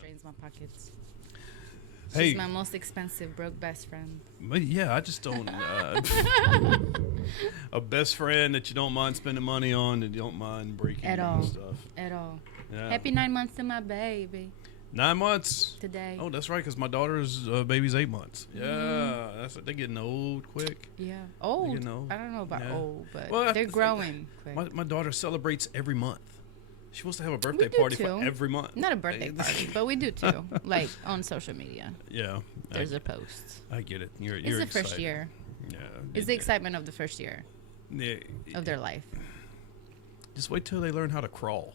Drains my pockets. Hey, She's my most expensive broke best friend. but yeah, I just don't. A best friend that you don't mind spending money on, that you don't mind breaking At and all. stuff. At all. Yeah. Happy 9 months to my baby 9 months. today. Oh, that's right, because my daughter's baby's 8 months. Yeah, they're getting old quick. Yeah. Old. Getting old. I don't know about Yeah. old, but Well, they're growing quick. My daughter celebrates every month. She wants to have a birthday do party too. for every month. Not a birthday party, but we do too. Like on social media. Yeah, There's a post. I get it. You're It's the excited. first year. Yeah, It's the excitement of the first year yeah, of their life. Just wait till they learn how to crawl.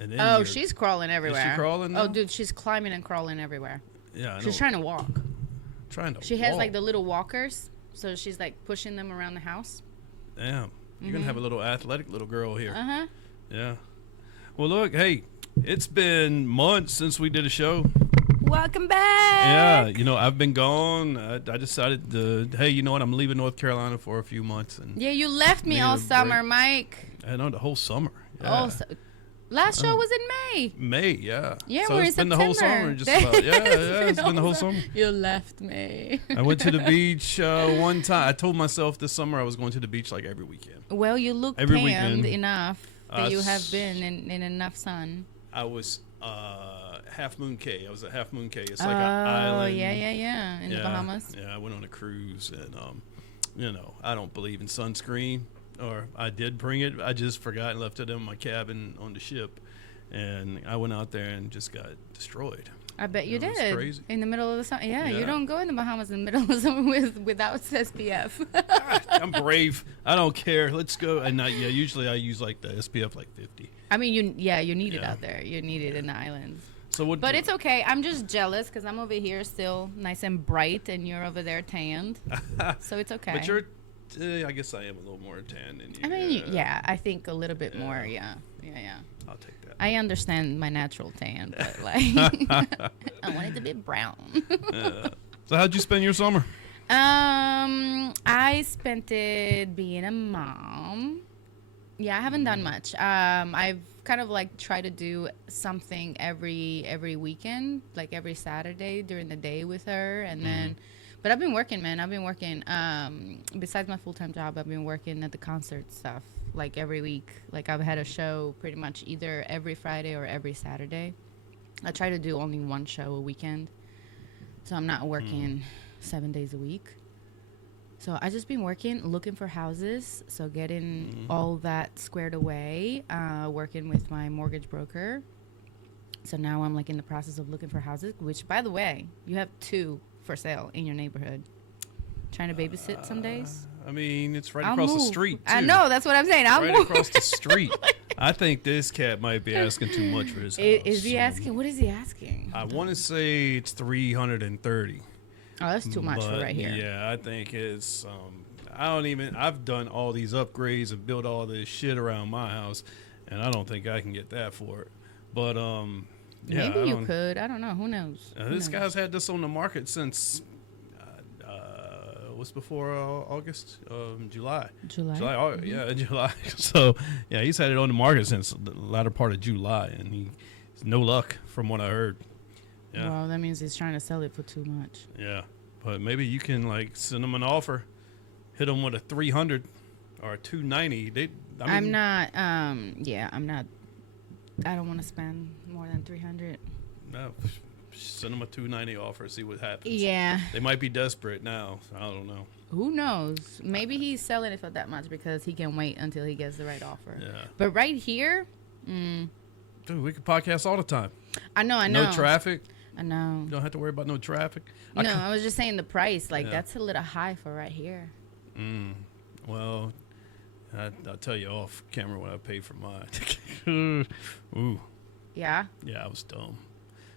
And then Oh, you're- she's crawling everywhere. crawling Oh, now? dude, she's climbing and crawling everywhere. Yeah, I She's know. trying to walk. Trying to. She has walk. like the little walkers, so she's like pushing them around the house. Damn, you're gonna have a little athletic little girl here. Uh-huh. Yeah. Well, look, hey, it's been months since we did a show. Welcome back. Yeah, I've been gone. I decided to. Hey, you know what? I'm leaving North Carolina for a few months, and Yeah, you left me Need all a summer, break. Mike. I know the whole summer. Yeah. Oh, last show was in May. May, yeah. Yeah, so we're it's in been the whole September. summer, just about. Yeah, it's been the whole summer. You left me. I went to the beach one time. I told myself this summer I was going to the beach like every weekend. Well, you look Every tanned weekend. enough that you have s- been in enough sun. I was Half Moon Cay. I was at Half Moon Cay. It's like an island. Oh, yeah. In the Bahamas. Yeah, I went on a cruise, and I don't believe in sunscreen, or I did bring it. I just forgot and left it in my cabin on the ship, and I went out there and just got destroyed. I bet you It was did. crazy. In the middle of the summer. Yeah, you Yeah. don't go in the Bahamas in the middle of the summer without SPF. I'm brave. I don't care. Let's go. And usually I use like the SPF like 50. I mean, you need it Yeah. out there. You need it in the islands. So what? But it's okay. I'm just jealous because I'm over here still nice and bright, and you're over there tanned. So it's okay. But you're. I guess I am a little more tan than you. I mean, yeah, I think a little bit more. Yeah. I'll take that. I understand my natural tan, but like, I want it to be brown. So how'd you spend your summer? I spent it being a mom. Yeah, I haven't done much. I've kind of like tried to do something every weekend, like every Saturday during the day with her, and then. But I've been working, man. I've been working. Besides my full-time job, I've been working at the concert stuff like every week. Like I've had a show pretty much either every Friday or every Saturday. I try to do only one show a weekend, so I'm not working 7 days a week. So I just been working, looking for houses, so getting all that squared away, working with my mortgage broker. So now I'm like in the process of looking for houses, which by the way, you have 2 for sale in your neighborhood. Trying to babysit some days? I mean, it's right I'll across the move. street. I too. know, that's what I'm saying. I'll Right move. across the street. I think this cat might be asking too much for his house. Is he asking? What is he asking? I want to say it's 330. Oh, that's too much for but right here. Yeah, I think it's. I've done all these upgrades and built all this shit around my house, and I don't think I can get that for it. But yeah, Maybe you could. I don't know. Who knows? Who This knows? guy's had this on the market since what's before August, July. July. Yeah, July. So yeah, he's had it on the market since the latter part of July, and he's no luck from what I heard. Yeah, Well, that means he's trying to sell it for too much. yeah. But maybe you can like send him an offer, hit him with a 300 or a 290. I'm not. Yeah, I'm not. I don't want to spend more than 300. No, send them a 290 offer, see what happens. Yeah. They might be desperate now. I don't know. Who knows? Maybe he's selling it for that much because he can wait until he gets the right offer. Yeah. But right here, Dude, we could podcast all the time. I know. No traffic. I know. You don't have to worry about no traffic. No, I was just saying the price. Like, Yeah. that's a little high for right here. Well, I'll tell you off camera what I paid for mine. Ooh. Yeah? Yeah, I was dumb.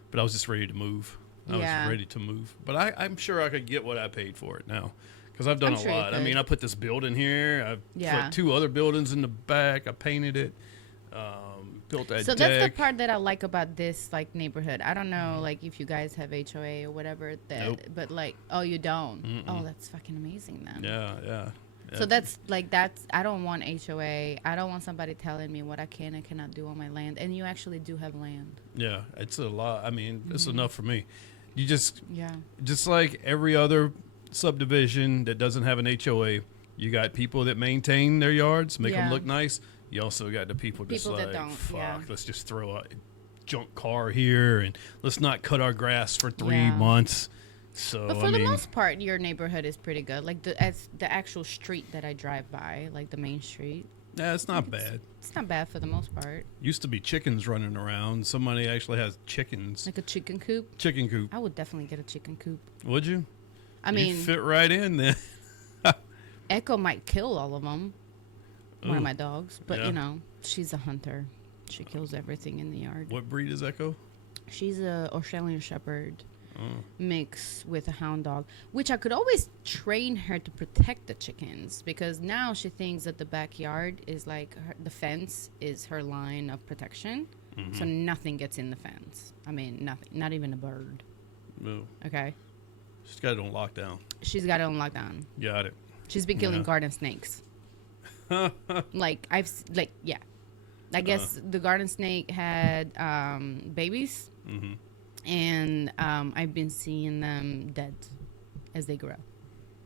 But I was just ready to move. I Yeah. was ready to move. But I'm sure I could get what I paid for it now. Because I've done I'm a sure you lot. I could. mean, I put this building here. I Yeah. put 2 other buildings in the back. I painted it. built that So that's the deck. part that I like about this like neighborhood. I don't know like if you guys have HOA or whatever that, Nope. but like, oh, you don't. Mm-mm. Oh, that's fucking amazing then. Yeah. So that's like I don't want HOA. I don't want somebody telling me what I can and cannot do on my land. And you actually do have land. Yeah, it's a lot. I mean, it's Mm-hmm. enough for me. You Yeah. just like every other subdivision that doesn't have an HOA, you got people that maintain their yards, make them Yeah. look nice. You also got the people just People that like, don't, fuck, yeah. let's just throw a junk car here and let's not cut our grass for 3 Yeah. months. So But for I the mean, most part, your neighborhood is pretty good. Like the actual street that I drive by, like the main street, yeah, it's not bad. it's not bad for the most part. Used to be chickens running around. Somebody actually has chickens. Like a chicken coop. Chicken coop. I would definitely get a chicken coop. Would you? I You'd mean, fit right in then. Echo might kill all of them. One Ooh. of my dogs, but Yeah. you know, she's a hunter. She kills everything in the yard. What breed is Echo? She's a Australian Shepherd Oh. mix with a hound dog, which I could always train her to protect the chickens because now she thinks that the backyard is like the fence is her line of protection, so nothing gets in the fence. I mean, nothing, not even a bird. No. Okay, She's got it on lockdown. she's got it on lockdown. Got it. She's been killing Yeah. garden snakes. Like yeah, I guess the garden snake had babies. Mm-hmm. And I've been seeing them dead as they grow.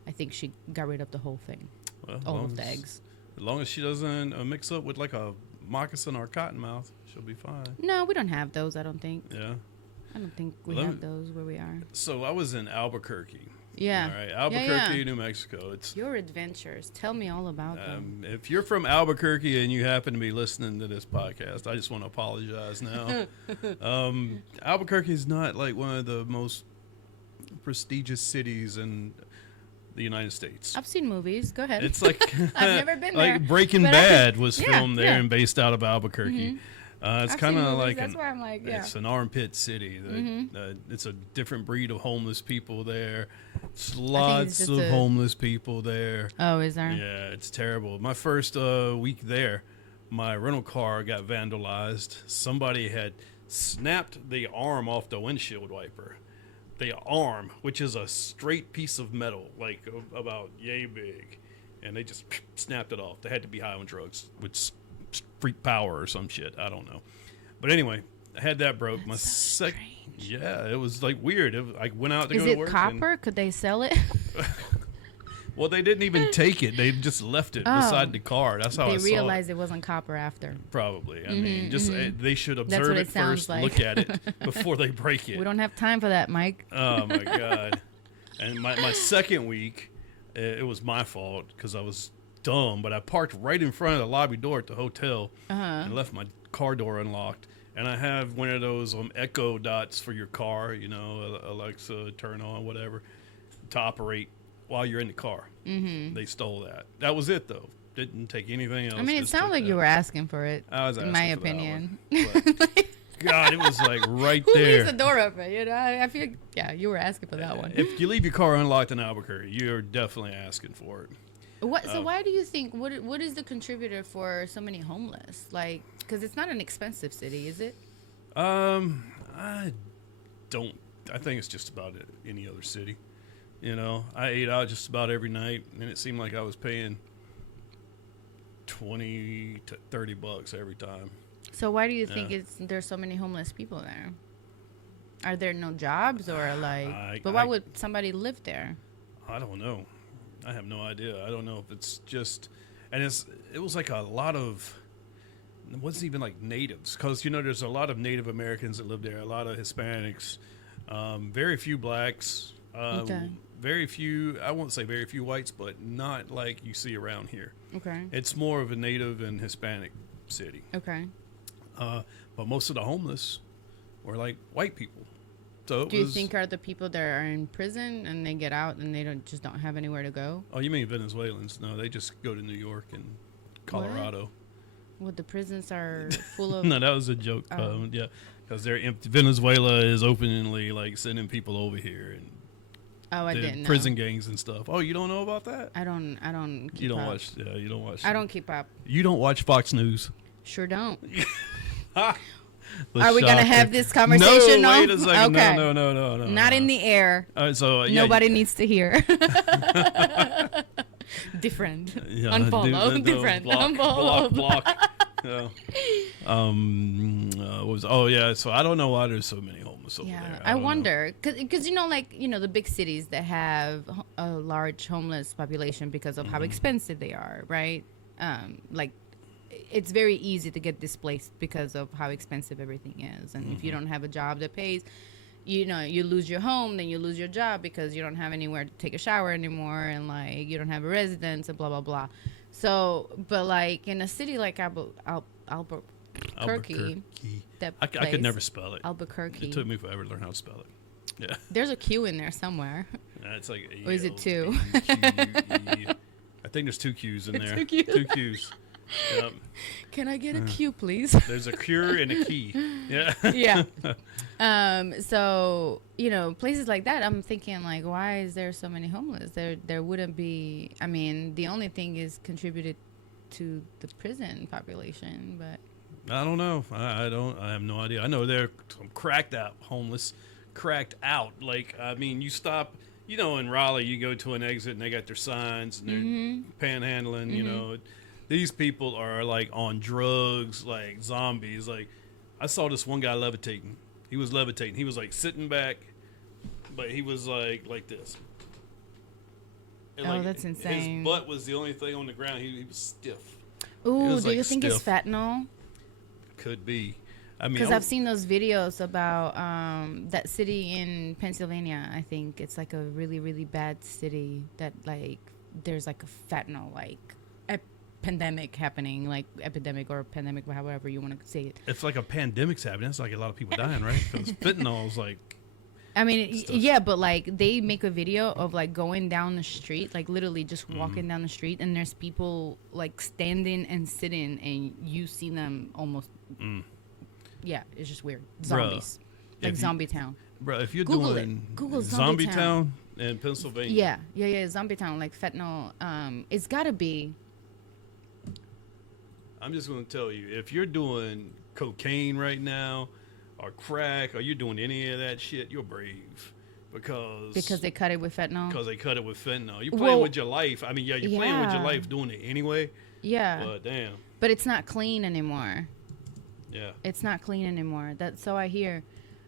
I think she got rid of the whole thing, Well, all of the eggs. As long as she doesn't mix up with like a moccasin or a cottonmouth, she'll be fine. No, we don't have those. I don't think. Yeah. I don't think we Let have me- those where we are. So I was in Albuquerque. Yeah. All right, Albuquerque, yeah. New Mexico. It's Your adventures. Tell me all about them. if you're from Albuquerque and you happen to be listening to this podcast, I just want to apologize now. Albuquerque is not like one of the most prestigious cities in the United States. I've seen movies. Go ahead. It's like I've never been there, like Breaking but Bad was yeah, filmed there yeah. and based out of Albuquerque. It's I've kind seen of movies, like that's why I'm like, yeah. it's an armpit city. It's a different breed of homeless people there. It's lots just of a- homeless people there. Oh, is there? Yeah, it's terrible. My first week there, my rental car got vandalized. Somebody had snapped the arm off the windshield wiper. The arm, which is a straight piece of metal, like about yay big, and they just snapped it off. They had to be high on drugs, with freak power or some shit. I don't know. But anyway, I had that broke. My so sec, yeah, it was like weird. I went out to Is go to it work. copper? Could they sell it? Well, they didn't even take it. They just left it Oh. beside the car. That's how I They saw realized it wasn't copper after. it. Probably. I mean, just they should That's observe what it it sounds first, like. look at it before they break it. We don't have time for that, Mike. Oh my god! And my second week, it was my fault because I was dumb. But I parked right in front of the lobby door at the hotel and left my car door unlocked. And I have one of those Echo dots for your car, you know, Alexa, turn on, whatever, to operate while you're in the car. Mm-hmm. They stole that. That was it though. Didn't take anything else. I mean, it just sounds took like that. you were asking for it. I was in my asking for that opinion. one. But, God, it was like right Who there. leaves the door open? You know, I feel yeah, you were asking for that one. If you leave your car unlocked in Albuquerque, you're definitely asking for it. What? So why do you think? What is the contributor for so many homeless? Like, because it's not an expensive city, is it? I don't. I think it's just about any other city. You know, I ate out just about every night, and it seemed like I was paying $20 to $30 every time. So why do you think there's so many homeless people there? Are there no jobs or like? But why would somebody live there? I don't know. I have no idea. I don't know if it's just, and it was like a lot of. It wasn't even like natives, because you know there's a lot of Native Americans that live there, a lot of Hispanics, very few blacks, Okay. very few. I won't say very few whites, but not like you see around here. Okay. It's more of a Native and Hispanic city. Okay. But most of the homeless were like white people. So Do you think are the people that are in prison and they get out and they don't have anywhere to go? Oh, you mean Venezuelans? No, they just go to New York and Colorado. Well, the prisons are full of. No, that was a joke. Oh. Yeah, because they're empty. Venezuela is openly like sending people over here and Oh, I the didn't know. prison gangs and stuff. Oh, you don't know about that? I don't. Keep You don't up. watch. Yeah, you don't watch. I don't keep up. You don't watch Fox News. Sure don't. Are we gonna have this conversation? No, wait a second. Okay. No. Not in the air. So Nobody needs to hear. Different. Yeah, Unfollow. Different. Unfollow. Block. Yeah. So I don't know why there's so many homeless over there. I don't know. wonder, because the big cities that have a large homeless population because of how expensive they are, right? It's very easy to get displaced because of how expensive everything is, and if you don't have a job that pays, you lose your home, then you lose your job because you don't have anywhere to take a shower anymore, and like you don't have a residence, and blah blah blah. So, but like in a city like Albuquerque, I could never spell it. Albuquerque. It took me forever to learn how to spell it. Yeah. There's a Q in there somewhere. It's like Or is it two? I think there's 2 Q's in there. 2 Q's. 2 Q's. Yep. Can I get a Q, please? There's a cure and a key. Yeah. Yeah. So, places like that, I'm thinking like, why is there so many homeless? There wouldn't be. I mean, the only thing is contributed to the prison population, but I don't know. I have no idea. I know they're cracked out homeless, cracked out. Like, I mean, you stop, in Raleigh, you go to an exit and they got their signs and they're panhandling, These people are like on drugs, like zombies. Like, I saw this one guy levitating. He was levitating. He was like sitting back, but he was like this. And that's insane. His butt was the only thing on the ground. He was stiff. Ooh, do you think it's fentanyl? Could be. I mean, because I've seen those videos about that city in Pennsylvania. I think it's like a really, really bad city that like there's like a fentanyl pandemic happening, like epidemic or pandemic, however you want to say it. It's like a pandemic's happening. It's like a lot of people dying, right? Because fentanyl is like. I mean, yeah, but like they make a video of like going down the street, like literally just walking down the street, and there's people like standing and sitting, and you see them almost. Yeah, it's just weird. Zombies, like Zombie Town. Bro, if you're Google Zombie Town in Pennsylvania. Yeah, Zombie Town, like fentanyl. It's gotta be. I'm just gonna tell you, if you're doing cocaine right now, or crack, or you're doing any of that shit, you're brave, because they cut it with fentanyl. Because they cut it with fentanyl. You're playing with your life. I mean, you're playing with your life doing it anyway. Yeah. But damn. But it's not clean anymore. Yeah. It's not clean anymore. That's so I hear,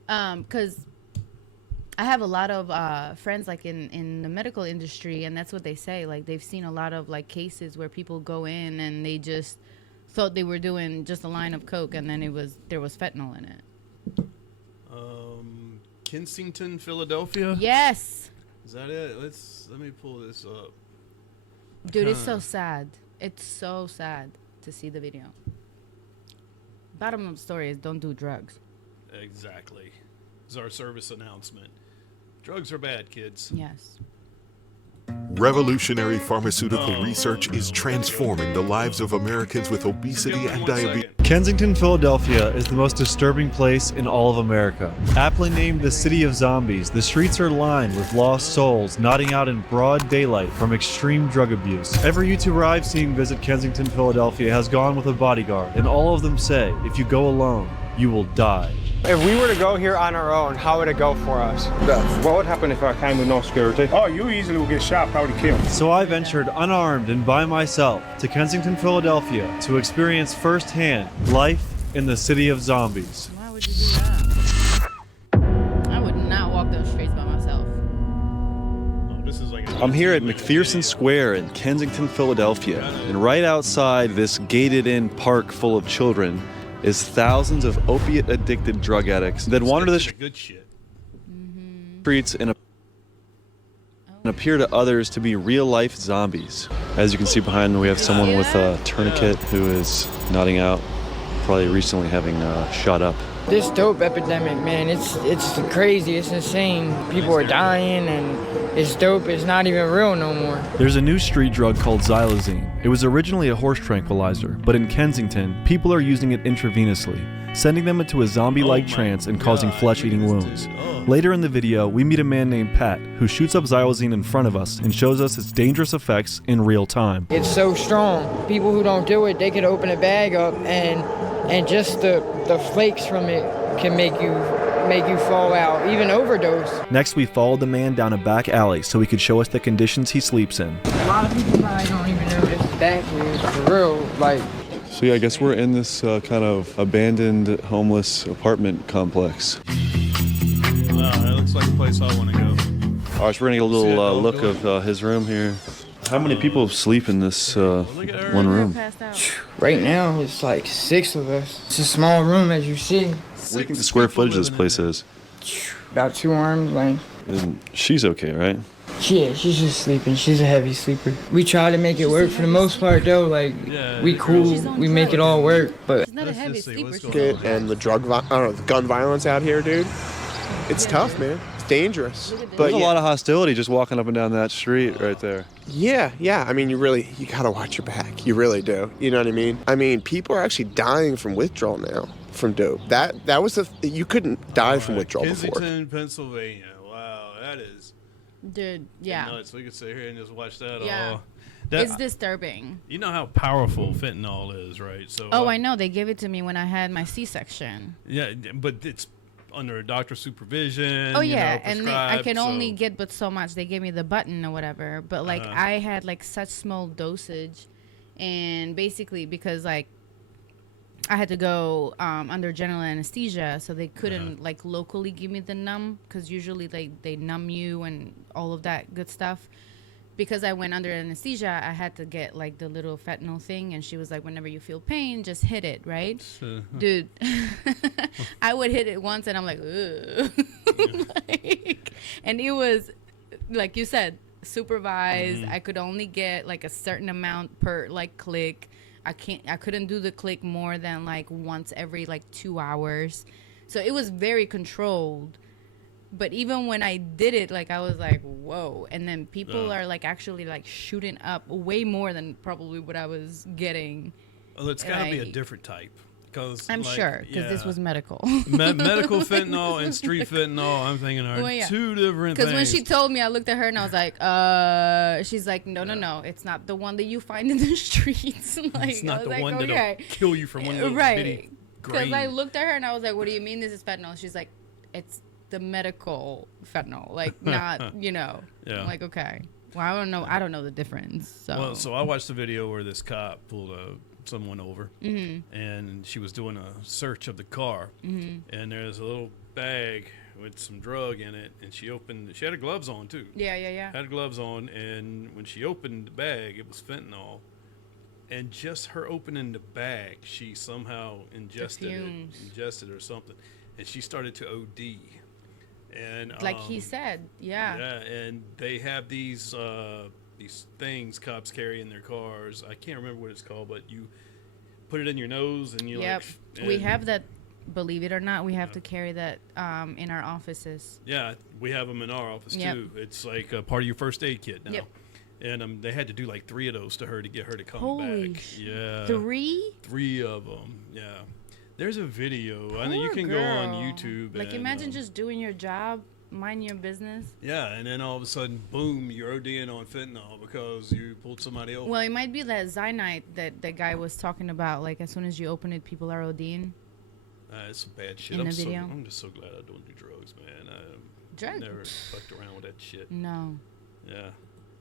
because I have a lot of friends like in the medical industry, and that's what they say. Like they've seen a lot of like cases where people go in and they just thought they were doing just a line of coke, and then there was fentanyl in it. Kensington, Philadelphia. Yes. Is that it? Let me pull this up. Dude, it's so sad. It's so sad to see the video. Bottom of the story is don't do drugs. Exactly. It's our service announcement. Drugs are bad, kids. Yes. Revolutionary pharmaceutical research is transforming the lives of Americans with obesity and diabetes. Kensington, Philadelphia is the most disturbing place in all of America. Aptly named the City of Zombies, the streets are lined with lost souls nodding out in broad daylight from extreme drug abuse. Every YouTuber I've seen visit Kensington, Philadelphia has gone with a bodyguard, and all of them say, if you go alone, you will die. If we were to go here on our own, how would it go for us? What would happen if I came with no security? Oh, you easily would get shot, probably killed. So I ventured unarmed and by myself to Kensington, Philadelphia to experience firsthand life in the City of Zombies. Why would you do that? I would not walk those streets by myself. Oh, this is like I'm here at McPherson Square in Kensington, Philadelphia, and right outside this gated-in park full of children is thousands of opiate-addicted drug addicts that wander the good shit. streets and appear to others to be real-life zombies. As you can see behind me, we have someone with a tourniquet who is nodding out, probably recently having shot up. This dope epidemic, man, it's crazy, it's insane. People are dying and it's dope, it's not even real no more. There's a new street drug called xylazine. It was originally a horse tranquilizer, but in Kensington, people are using it intravenously, sending them into a zombie-like trance and causing flesh-eating wounds. Later in the video, we meet a man named Pat who shoots up xylazine in front of us and shows us its dangerous effects in real time. It's so strong. People who don't do it, they could open a bag up and just the the flakes from it can make you fall out, even overdose. Next, we followed the man down a back alley so he could show us the conditions he sleeps in. A lot of people probably don't even know this is back here, for real. Like, So yeah, I guess we're in this kind of abandoned homeless apartment complex. That looks like a place I want to go. All right, so we're gonna get a little look of his room here. How many people sleep in this one room? Passed out. right now, it's like 6 of us. It's a small room, as you see. What do you think the square footage of this place is? About 2 arms length. And she's okay, right? Yeah, she's just sleeping. She's a heavy sleeper. We try to make it work for the most part, though. Like, we cool, we make it all work, but... She's not a Let's heavy just see sleeper. what's She's going a- on. And the gun violence out here, dude. It's tough, man. It's dangerous. But There's a yeah, lot of hostility just walking up and down that street right there. yeah. I mean, you gotta watch your back. You really do. You know what I mean? I mean, people are actually dying from withdrawal now from dope. That was you couldn't die from withdrawal before. Kensington, Pennsylvania. Wow, that is Dude, yeah. nuts. We could sit here and just watch that Yeah. all. That, It's disturbing. you know how powerful fentanyl is, right? So Oh, I know. They gave it to me when I had my C-section. Yeah, but it's under a doctor's supervision. Oh you yeah, know, and I can prescribed, only so- get but so much. They gave me the button or whatever, but like Uh-huh. I had like such small dosage, and basically because like I had to go under general anesthesia, so they couldn't like locally give me the numb because usually they numb you and all of that good stuff. Because I went under anesthesia, I had to get like the little fentanyl thing, and she was like, whenever you feel pain, just hit it, right? Dude, I would hit it once, and I'm like, ugh. Like, and it was, like you said, supervised. I could only get like a certain amount per like click. I couldn't do the click more than like once every like 2 hours. So it was very controlled. But even when I did it, like I was like, whoa. And then people are like actually like shooting up way more than probably what I was getting. Well, it's got to be a Like- different type. Cause I'm like, sure because this yeah. was medical. Medical fentanyl and street fentanyl, I'm thinking are Well, yeah. two different things. Because when she told me, I looked at her and I was like, she's like, no, it's not the one that you find in the streets. Like, it's I not was the like, one okay. that'll kill you from one little Right. bitty Because I grain. looked at her and I was like, what do you mean this is fentanyl? She's like, it's the medical fentanyl, like not, Yeah. I'm like, okay. Well, I don't know the difference. So, Well, so I watched the video where this cop pulled someone over, and she was doing a search of the car, and there's a little bag with some drug in it, and she had her gloves on too. yeah. Had gloves on, and when she opened the bag, it was fentanyl. And just her opening the bag, she somehow ingested or something, and she started to OD. And Like he said, yeah, and they have these things cops carry in their cars. I can't remember what it's called, but you put it in your nose and you Yep. like. We and- have that. Believe it or not, we have to carry that in our offices. Yeah, we have them in our office Yep. too. It's like a part of your first aid kit now. Yep. And they had to do like 3 of those to her to get her to come Holy back. Yeah. 3? 3 of them. Yeah. There's a video. I know you Poor can go on girl. YouTube. Like, and, imagine just doing your job, mind your business. Yeah, and then all of a sudden, boom, you're ODing on fentanyl because you pulled somebody over. Well, it might be that cyanide that the guy was talking about. Like, as soon as you open it, people are ODing. It's some bad shit. In the video? I'm just so glad I don't do drugs, man. Drugs? Never fucked around with that shit. No. Yeah.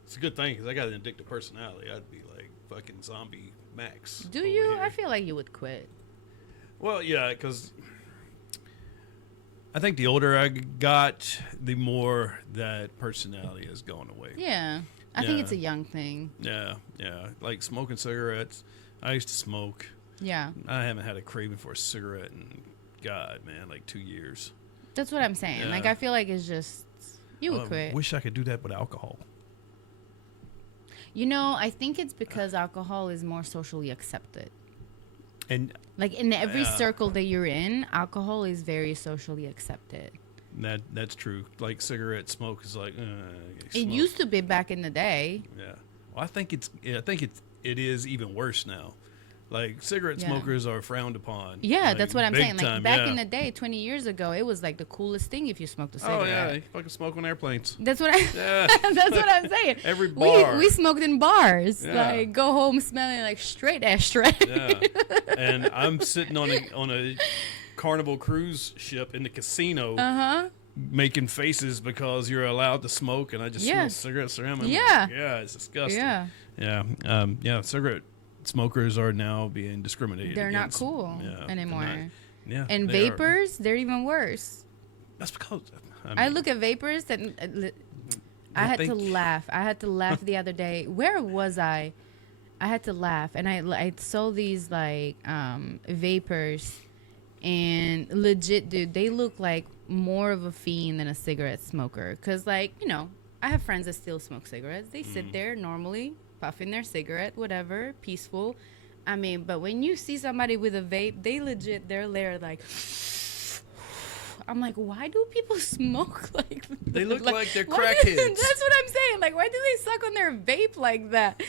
It's a good thing because I got an addictive personality. I'd be like fucking zombie Max. Do over you? here. I feel like you would quit. Well, yeah, because I think the older I got, the more that personality has gone away. Yeah. I think Yeah. it's a young thing. Yeah. Like smoking cigarettes. I used to smoke. Yeah. I haven't had a craving for a cigarette in, God, man, like 2 years. That's what I'm saying. Like, Yeah. I feel like it's just, you would quit. Wish I could do that with alcohol. You know, I think it's because alcohol is more socially accepted. And Like, in every Yeah. circle that you're in, alcohol is very socially accepted. that's true. Like cigarette smoke is like, It used to be back in the day. Yeah. Well, I think it is even worse now. Like cigarette Yeah. smokers are frowned upon. Yeah, like, that's what I'm big saying. Like time, back yeah. in the day, 20 years ago, it was like the coolest thing if you smoked a cigarette. Oh yeah, you fucking smoke on airplanes. That's what I. Yeah. That's what I'm saying. Every bar. We smoked in bars. Yeah. Like go home smelling like straight ashtray. Yeah, and I'm sitting on a Carnival cruise ship in the casino, making faces because you're allowed to smoke, and I just Yeah. smell cigarettes around me. I'm Yeah. like, yeah, it's disgusting. Yeah. Yeah. Cigarette smokers are now being discriminated They're not against. cool Yeah, anymore. they're not- yeah, And they are. vapors, they're even worse. That's because I look at vapors and I had to think- laugh. I had to laugh the other day. Where was I? I had to laugh, and I saw these like vapors, and legit, dude, they look like more of a fiend than a cigarette smoker. Cause like I have friends that still smoke cigarettes. They sit there normally, puffing their cigarette, whatever, peaceful. I mean, but when you see somebody with a vape, they're there like. I'm like, why do people smoke like that? They look like they're why crackheads. That's what I'm saying. Like, why do they suck on their vape like that?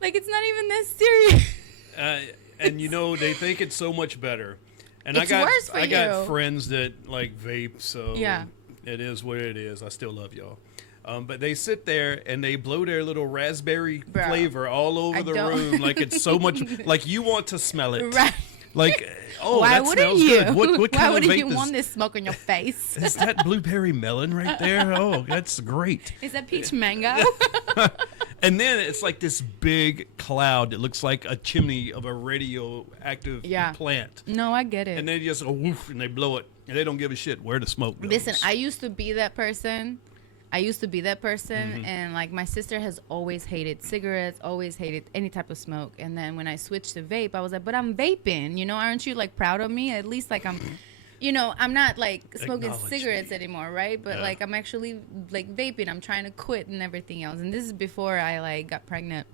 Like, it's not even that serious. And they think it's so much better. And It's worse for I got you. friends that like vape, so Yeah. it is what it is. I still love y'all. But they sit there and they blow their little raspberry Bro, flavor all over I the don't- room like it's so much like you want to smell it. Right. Like, oh, Why that wouldn't smells you? good. What Why kind of wouldn't vape you is, want this smoke on your face? is that blueberry melon right there? Oh, that's great. Is that peach mango? And then it's like this big cloud that looks like a chimney of a radioactive Yeah. plant. No, I get it. And they just go woof and they blow it. And they don't give a shit where the smoke goes. Listen, I used to be that person. And like my sister has always hated cigarettes, always hated any type of smoke. And then when I switched to vape, I was like, but I'm vaping, aren't you like proud of me? At least like I'm I'm not like smoking Acknowledge cigarettes me. anymore, right? But Yeah. like I'm actually like vaping. I'm trying to quit and everything else. And this is before I like got pregnant.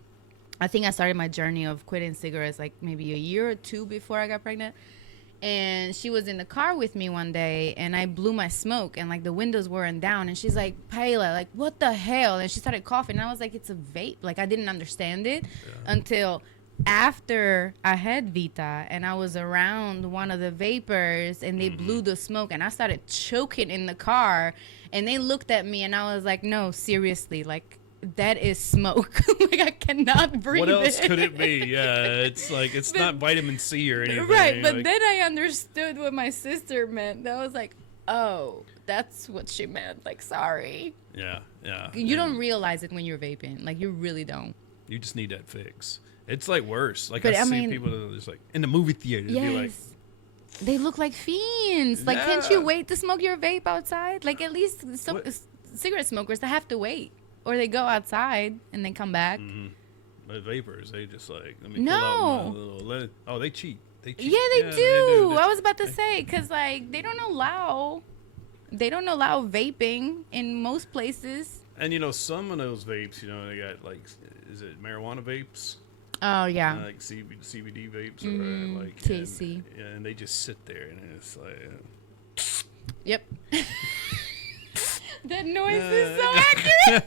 I think I started my journey of quitting cigarettes like maybe a year or two before I got pregnant. And she was in the car with me one day, and I blew my smoke, and like the windows weren't down, and she's like, Paela, like what the hell? And she started coughing, and I was like, it's a vape. Like I didn't understand it until after I had Vita, and I was around one of the vapors, and they blew the smoke, and I started choking in the car, and they looked at me, and I was like, no, seriously, like that is smoke. Like I cannot breathe. What else it. could it be? Yeah, it's like it's not vitamin C or anything. Right, but like, then I understood what my sister meant. I was like, oh, that's what she meant. Like, sorry. yeah. You don't realize it when you're vaping. Like, you really don't. You just need that fix. It's like worse. Like But, I I see mean- people that are just like in the movie theater. Be like, Yes. They look like fiends. Like, can't you Yeah. wait to smoke your vape outside? Like, at least some What? cigarette smokers, they have to wait. Or they go outside and then come back. but vapors, they just like let me No. pull out my little. Oh, they cheat. They cheat. Yeah, they do. They- I was about to say, because, like, they don't allow vaping in most places. And some of those vapes, they got like, is it marijuana vapes? Oh, yeah. Like CBD vapes or like THC. And they just sit there and it's like. Yep. That noise is so accurate.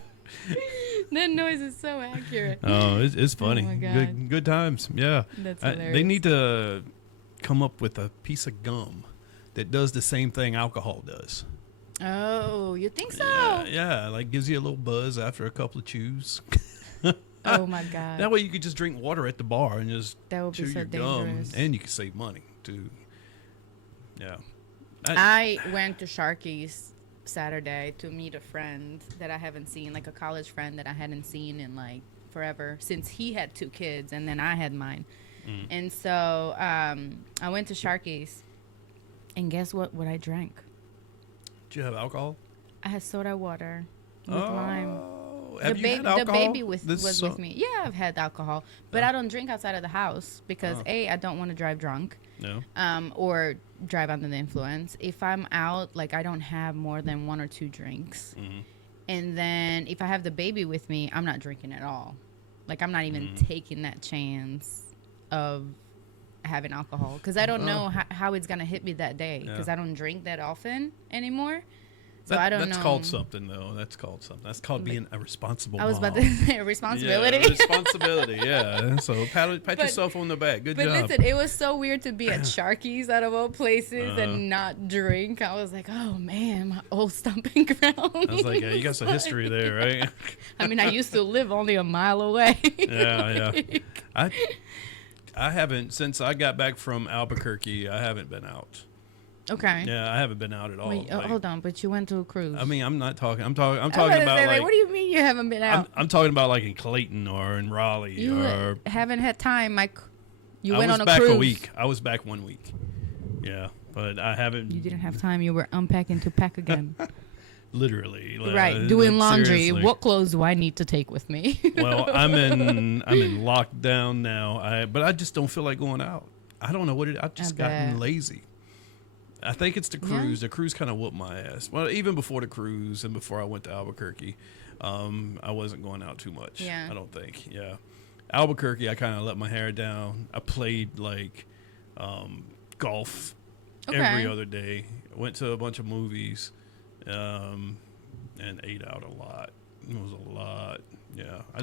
That noise is so accurate. Oh, it's funny. my God. Good times. Yeah. That's They hilarious. need to come up with a piece of gum that does the same thing alcohol does. Oh, you think so? Yeah, like gives you a little buzz after a couple of chews. Oh my God. That way you could just drink water at the bar and just That would be chew so your dangerous. gum, and you can save money too. Yeah. I went to Sharky's Saturday to meet a friend that I haven't seen, like a college friend that I hadn't seen in like forever since he had 2 kids and then I had mine. And so I went to Sharky's, and guess what I drank? Do you have alcohol? I had soda water with lime. Have you had The alcohol baby was this with me. Yeah, I've had alcohol, but I don't drink outside of the house because I don't want to drive drunk. No. Or drive under the influence. If I'm out, like I don't have more than 1 or 2 drinks. And then if I have the baby with me, I'm not drinking at all. Like I'm not even taking that chance of having alcohol because I don't know how it's gonna hit me that day because I don't drink that often anymore. So I don't know. That's called something, though. That's called something. That's called being a responsible I was mom. about to say responsibility. Yeah, responsibility, yeah. So pat yourself on the back. Good But job. listen, it was so weird to be at Sharky's out of all places and not drink. I was like, oh man, my old stomping ground. I was like, yeah, you got some history there, right? I mean, I used to live only a mile away. Yeah. I haven't, since I got back from Albuquerque, I haven't been out. Okay. Yeah, I haven't been out at all. Wait, Like, hold on, but you went to a cruise. I mean, I'm not talking. I'm I was talking gonna about say, like. what do you mean you haven't been out? I'm talking about like in Clayton or in Raleigh You or. haven't had time, Mike. You I went was on a back cruise. a week. I was back 1 week. Yeah, but I haven't. You didn't have time. You were unpacking to pack again. Literally. Right, doing laundry. Seriously. What clothes do I need to take with me? Well, I'm in lockdown now. But I just don't feel like going out. I don't know what it. I've just gotten bet. lazy. I think it's the cruise. The cruise kind of whooped my ass. Well, even before the cruise and before I went to Albuquerque, I wasn't going out too much. Yeah. I don't think. Yeah. Albuquerque, I kind of let my hair down. I played like golf every other day. Went to a bunch of movies, and ate out a lot. It was a lot. Yeah. I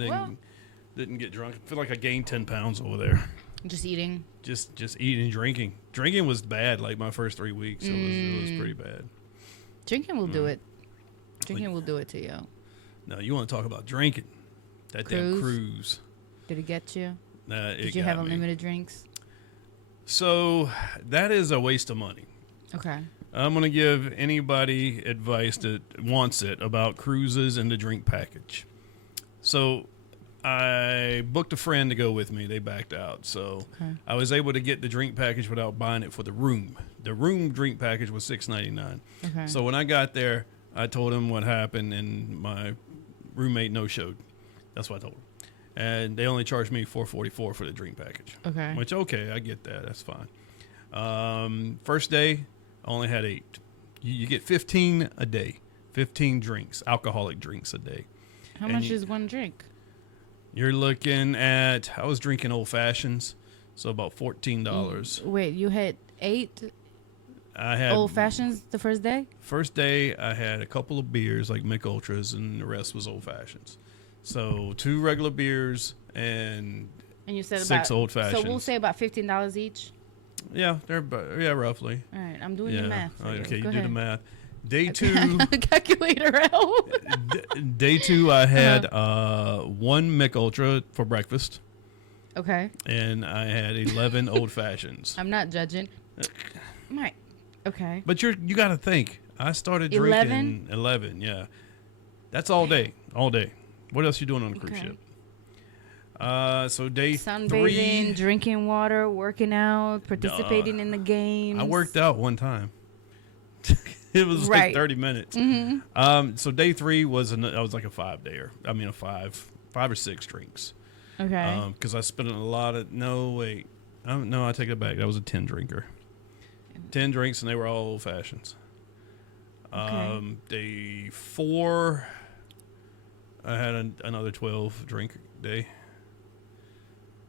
didn't get drunk. I feel like I gained 10 pounds over there. Just eating. Just eating and drinking. Drinking was bad. Like my first 3 weeks, it was pretty bad. Drinking will do it. Drinking will do it to you. Now you want to talk about drinking? That damn cruise. Did it get you? It Did you got have me. unlimited drinks? So that is a waste of money. Okay. I'm gonna give anybody advice that wants it about cruises and the drink package. So I booked a friend to go with me. They backed out, so I was able to get the drink package without buying it for the room. The room drink package was $6.99. Okay. So when I got there, I told him what happened, and my roommate no-showed. That's what I told him, and they only charged me $4.44 for the drink package. Okay. Which I get that. That's fine. First day, I only had 8. You get 15 a day, 15 drinks, alcoholic drinks a day. How And much you- is one drink? You're looking at, I was drinking old fashions, so about $14. Wait, you had 8 I had old fashions the first day? First day, I had a couple of beers like Mick Ultras, and the rest was old fashions. So 2 regular beers and And you said 6 about, old So we'll fashions. say about $15 each. Yeah, roughly. All right, I'm doing Yeah. the math. For Okay, you you Go do the ahead. math. Day 2. Calculator out. Day 2, I had 1 Mick Ultra for breakfast, Okay, and I had 11 old fashions. I'm not judging. Mike. Okay. But you got to think. I started drinking 11. Yeah, that's all day. What else you doing on a cruise Okay. ship? So day Sunbathing, 3, drinking water, working out, participating in the games. I worked out one time. It was Right. like 30 minutes. So day 3 was I was like a 5-dayer. I mean a 5 or 6 drinks. Okay. Because I spent a lot of no, I take it back. That was a 10 drinker. 10 drinks, and they were all old fashions. Okay. Day 4, I had another 12 drink day,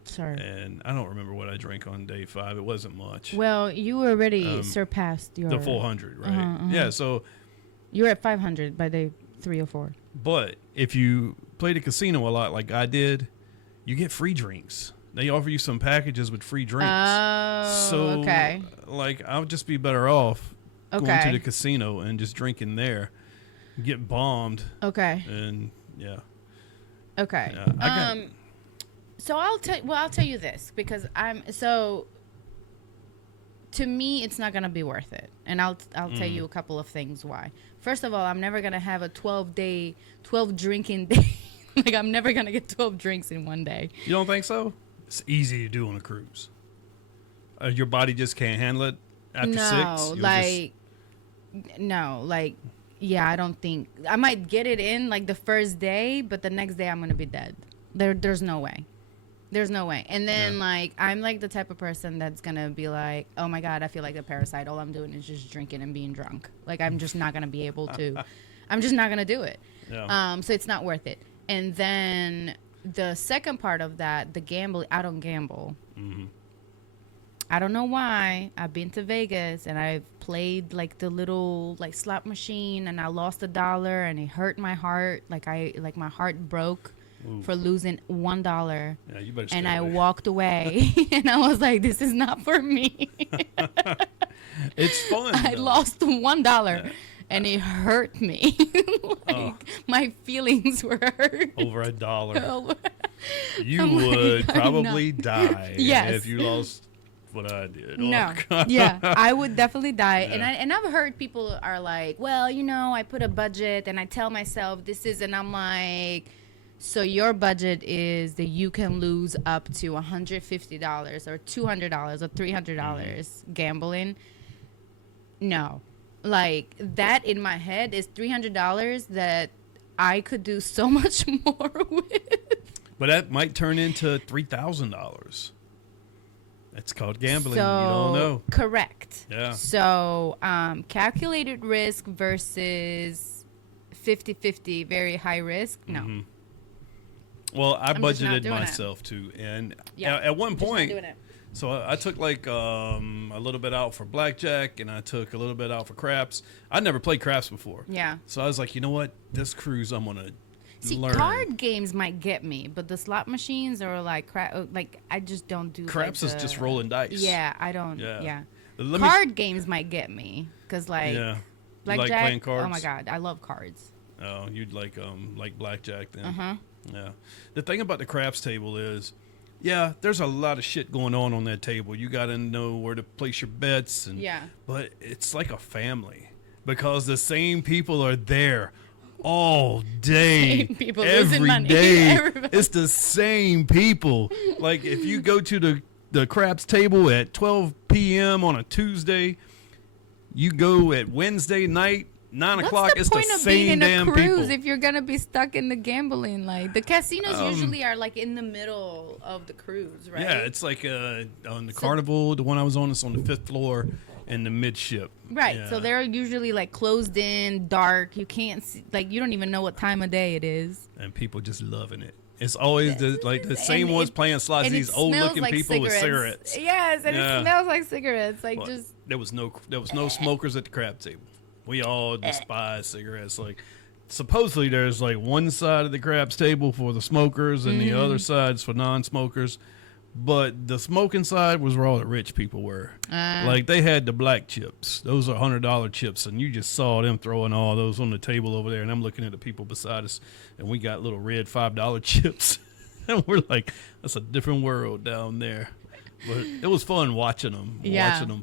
Sorry. and I don't remember what I drank on day 5. It wasn't much. Well, you already surpassed your The full 100, right? Yeah. So, You were at 500 by day 3 or 4. but if you play the casino a lot, like I did, you get free drinks. They offer you some packages with free drinks. Oh, So, okay. like, I would just be better off going to Okay. the casino and just drinking there, get bombed, Okay. and yeah. Okay. Yeah, I got- So I'll tell you this because to me it's not going to be worth it. And I'll tell you a couple of things why. First of all, I'm never going to have a 12 drinking day. Like I'm never going to get 12 drinks in one day. You don't think so? It's easy to do on a cruise. Your body just can't handle it after 6. Yeah, I don't think I might get it in like the first day, but the next day I'm going to be dead. There's no way. There's no way. And then like I'm like the type of person that's gonna be like, oh my god, I feel like a parasite. All I'm doing is just drinking and being drunk. Like I'm just not gonna be able to. I'm just not gonna do it. Yeah. So it's not worth it. And then the second part of that, the gambling. I don't gamble. I don't know why. I've been to Vegas and I've played like the little like slot machine and I lost $1 and it hurt my heart. Like my heart broke for losing $1. Yeah, you better stay And I away. walked away and I was like, this is not for me. It's fun. I though. lost $1 and it hurt me. My feelings were hurt. Over $1. You I'm like, would I'm probably die Yes. if you lost what I did. No. God. Yeah, I would definitely die. Yeah. And I've heard people are like, well, I put a budget and I tell myself this is, and I'm like, so your budget is that you can lose up to $150 or $200 or $300 gambling. No, like that in my head is $300 that I could do so much more with. But that might turn into $3,000. That's called gambling. So, you don't know. Correct. Yeah. So, calculated risk versus 50-50, very high risk. No. Mhm. Well, I I'm just not budgeted doing it. myself too, and Yeah, at one Just not point, doing it. so I took like a little bit out for blackjack, and I took a little bit out for craps. I'd never played craps before, Yeah. so I was like, you know what, this cruise I'm gonna See, learn. card games might get me, but the slot machines or like I just don't do. Craps like is just the- rolling dice. Yeah, I don't. Yeah. Yeah. Let me- Card games might get me because like yeah. You blackjack. like playing cards? Oh my god, I love cards. Oh, you'd like blackjack then. Uh-huh. Yeah. The thing about the craps table is, yeah, there's a lot of shit going on that table. You got to know where to place your bets, and Yeah. But it's like a family because the same people are there all day, Same people losing every money. day. Everybody. It's the same people. Like if you go to the craps table at 12 p.m. on a Tuesday, you go at Wednesday night. 9 o'clock, What's it's the the point of being same in a damn cruise people. if you're gonna be stuck in the gambling? Like the casinos usually are like in the middle of the cruise, right? Yeah, it's like on the Carnival, the one I was on, it's on the 5th floor in the midship. Right. Yeah. So they're usually like closed in, dark. You can't see, like you don't even know what time of day it is. And people just loving it. It's always the same And ones it- playing slots. and it These old smells looking like people with cigarettes. Yes, and Yeah. it smells like cigarettes. Like Well, just there was no smokers at the crab table. We all despise cigarettes. Like supposedly there's like one side of the craps table for the smokers and the other side's for non-smokers. But the smoking side was where all the rich people were. Like they had the black chips. Those are $100 chips, and you just saw them throwing all those on the table over there. And I'm looking at the people beside us, and we got little red $5 chips, and we're like, that's a different world down there. But it was fun watching them,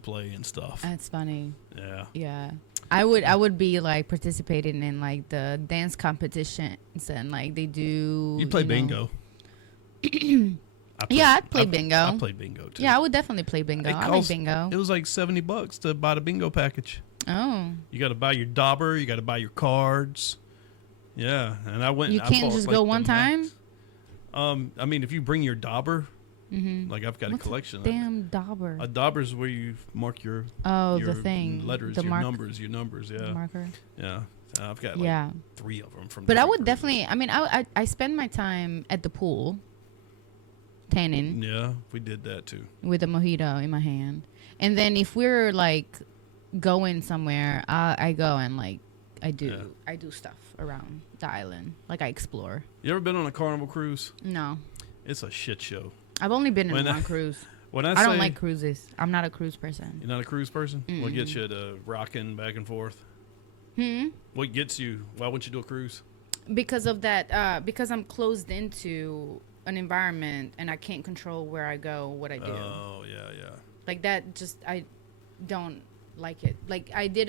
play and stuff. that's funny. Yeah. Yeah. I would be like participating in like the dance competitions and like they do. You play know- bingo. Yeah, I'd play bingo. I played bingo too. Yeah, I would definitely play bingo. It I like cost- bingo. It was like $70 to buy the bingo package. Oh. You got to buy your dauber. You got to buy your cards. Yeah, and I went. You I can't bought, just like, go the one time? max. I mean, if you bring your dauber, like I've got What's a collection. Damn dauber. A dauber is where you mark your Oh, your the thing. letters, The your numbers. Yeah, marker. yeah. I've got like Yeah. 3 of them from. But I would Dauber. definitely, I mean, I spend my time at the pool tanning Yeah, we did that too. with a mojito in my hand. And then if we're like going somewhere, I go and like, I do stuff around the island. Like I explore. You ever been on a Carnival cruise? No. It's a shit show. I've only been in When I- one cruise. When I I say don't like cruises. I'm not a cruise person. you're not a cruise person, what gets you to rocking back and forth? What gets you? Why wouldn't you do a cruise? Because of that, because I'm closed into an environment and I can't control where I go, what I do. Oh yeah. Like that, just I don't like it. Like I did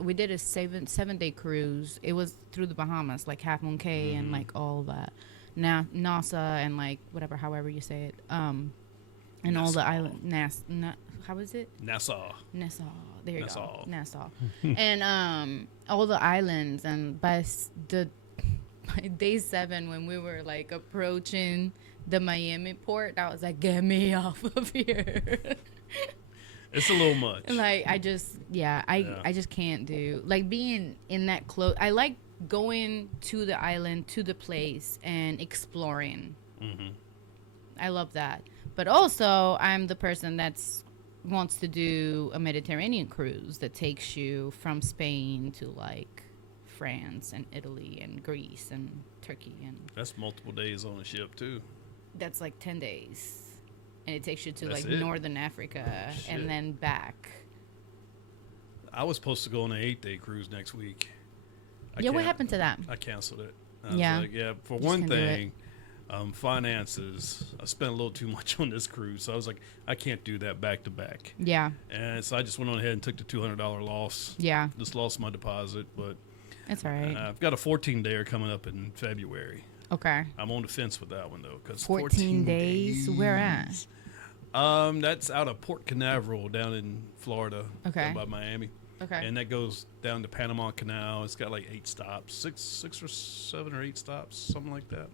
we did a 7-day cruise. It was through the Bahamas, like Half Moon Cay and like all that. Now NASA and like whatever, however you say it. And all the island how is it? Nassau. Nassau. There you Nassau. go. Nassau. And all the islands, and by day 7 when we were like approaching the Miami port, I was like, get me off of here. It's a little much. Like I just I just can't do like being in that close. I like going to the island, to the place, and exploring. I love that. But also I'm the person that's wants to do a Mediterranean cruise that takes you from Spain to like France and Italy and Greece and Turkey, and That's multiple days on a ship too. that's like 10 days. And it takes you to That's like it? northern Africa Shit. and then back. I was supposed to go on an 8-day cruise next week. Yeah, what can't- happened to that? I canceled it. I Yeah. was like, yeah. For Just one couldn't do it. thing, finances. I spent a little too much on this cruise, so I was like, I can't do that back to back. Yeah, And so I just went on ahead and took the $200 loss. yeah, Just lost my deposit, but that's all right. I've got a 14-dayer coming up in February. Okay. I'm on the fence with that one though, because 14 days? Where at? That's out of Port Canaveral down in Florida, Okay. down by Miami. Okay. And that goes down to Panama Canal. It's got like 8 stops, six or 7 or 8 stops, something like that.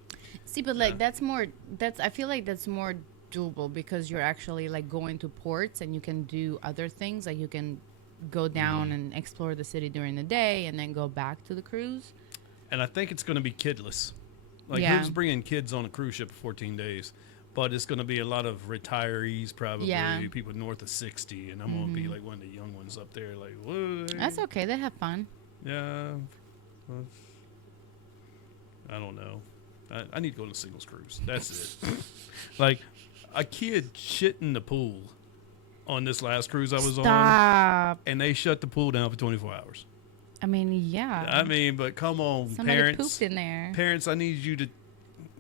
See, but like I feel like that's more doable because you're actually like going to ports and you can do other things. Like you can go down and explore the city during the day and then go back to the cruise. And I think it's going to be kidless. Like, Yeah. who's bringing kids on a cruise ship for 14 days? But it's going to be a lot of retirees, probably, Yeah. people north of 60. And I'm going to be like one of the young ones up there, like, what? That's okay. They have fun. Yeah. Well, I don't know. I need to go on a singles cruise. That's it. Like, a kid shit in the pool on this last cruise I was on. Stop. And they shut the pool down for 24 hours. I mean, yeah. I mean, but come on, Somebody parents. pooped in there. Parents, I need you to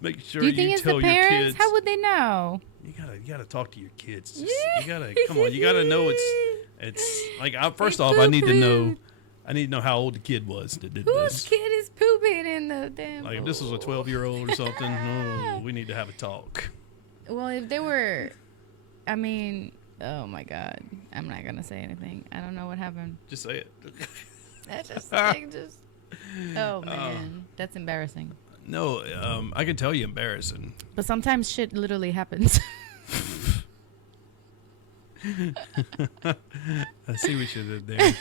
make sure Do you think it's tell the your parents? kids. How would they know? You gotta talk to your kids. Just, you gotta come on. You gotta know it's like first off, I need to know how old the kid was that did Whose this. kid is pooping in the damn Like if this was a 12-year-old or something, oh, we need to have a talk. Well, if they were, I mean, oh my God, I'm not gonna say anything. I don't know what happened. Just say it. That just, like, just. Oh man, that's embarrassing. No, I can tell you embarrassing. But sometimes shit literally happens. I see what you did there.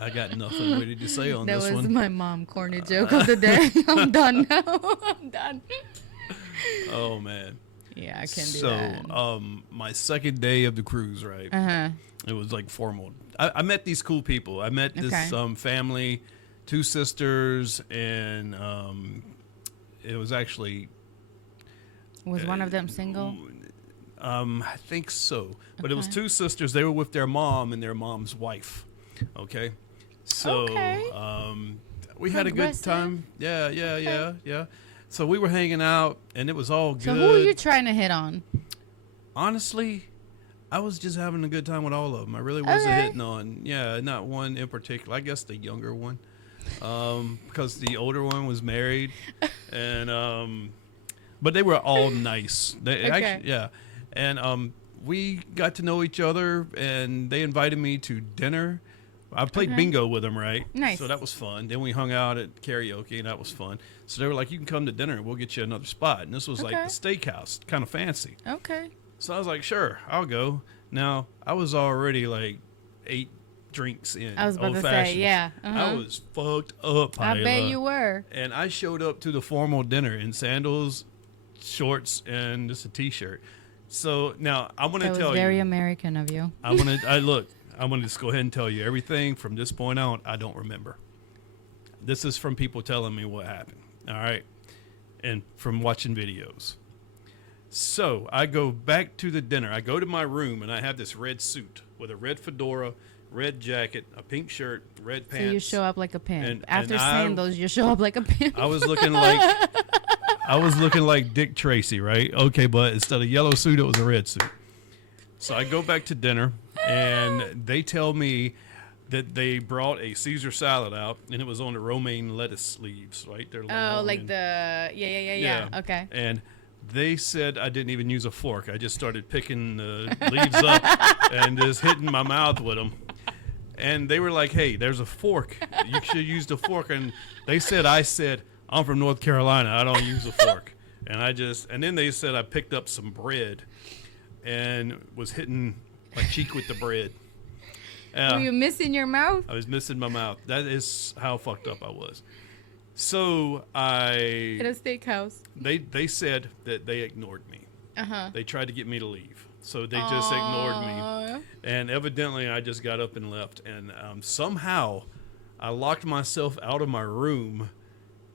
I got nothing ready to say on That this was one. my mom corny joke of the day. I'm done now. I'm done. Oh man. Yeah, I can do So, that. my second day of the cruise, right? It was like formal. I met these cool people. I met this Okay. family, 2 sisters, and it was actually Was one of them single? I think so. But it was Okay. 2 sisters. They were with their mom and their mom's wife. Okay. So Okay. we had a good Progressive. time. Yeah. So we were hanging out and it was all good. So who are you trying to hit on? Honestly, I was just having a good time with all of them. I really wasn't Okay. hitting on, not one in particular. I guess the younger one, because the older one was married, and but they were all nice. They Okay. actually, and we got to know each other, and they invited me to dinner. I played Okay. bingo with them, right? Nice. So that was fun. Then we hung out at karaoke, and that was fun. So they were like, "You can come to dinner, and we'll get you another spot." And this was like Okay. the steakhouse, kind of fancy. Okay. So I was like, sure, I'll go. Now, I was already like 8 drinks in. I was about to say, old-fashioned. yeah. I was fucked up, I bet Paela. you were. And I showed up to the formal dinner in sandals, shorts, and just a t-shirt. So now I'm going That to was tell very you. American of you. I'm going to just go ahead and tell you everything from this point on. I don't remember. This is from people telling me what happened. All right. And from watching videos. So I go back to the dinner. I go to my room and I have this red suit with a red fedora, red jacket, a pink shirt, red pants. So you show up like a pimp. And- After and sandals, you show up like a pimp. I was looking like Dick Tracy, right? Okay, but instead of yellow suit, it was a red suit. So I go back to dinner and they tell me that they brought a Caesar salad out and it was on the romaine lettuce leaves, right? They're Oh, long like and- the yeah. Okay. And they said I didn't even use a fork. I just started picking the leaves up and just hitting my mouth with them. And they were like, "Hey, there's a fork. You should use the fork." And I said, "I'm from North Carolina. I don't use a fork." And then they said I picked up some bread and was hitting my cheek with the bread. Were you missing your mouth? I was missing my mouth. That is how fucked up I was. So At a steakhouse. they said that they ignored me. Uh huh. They tried to get me to leave. So they just ignored me. Aw. And evidently, I just got up and left. And somehow, I locked myself out of my room,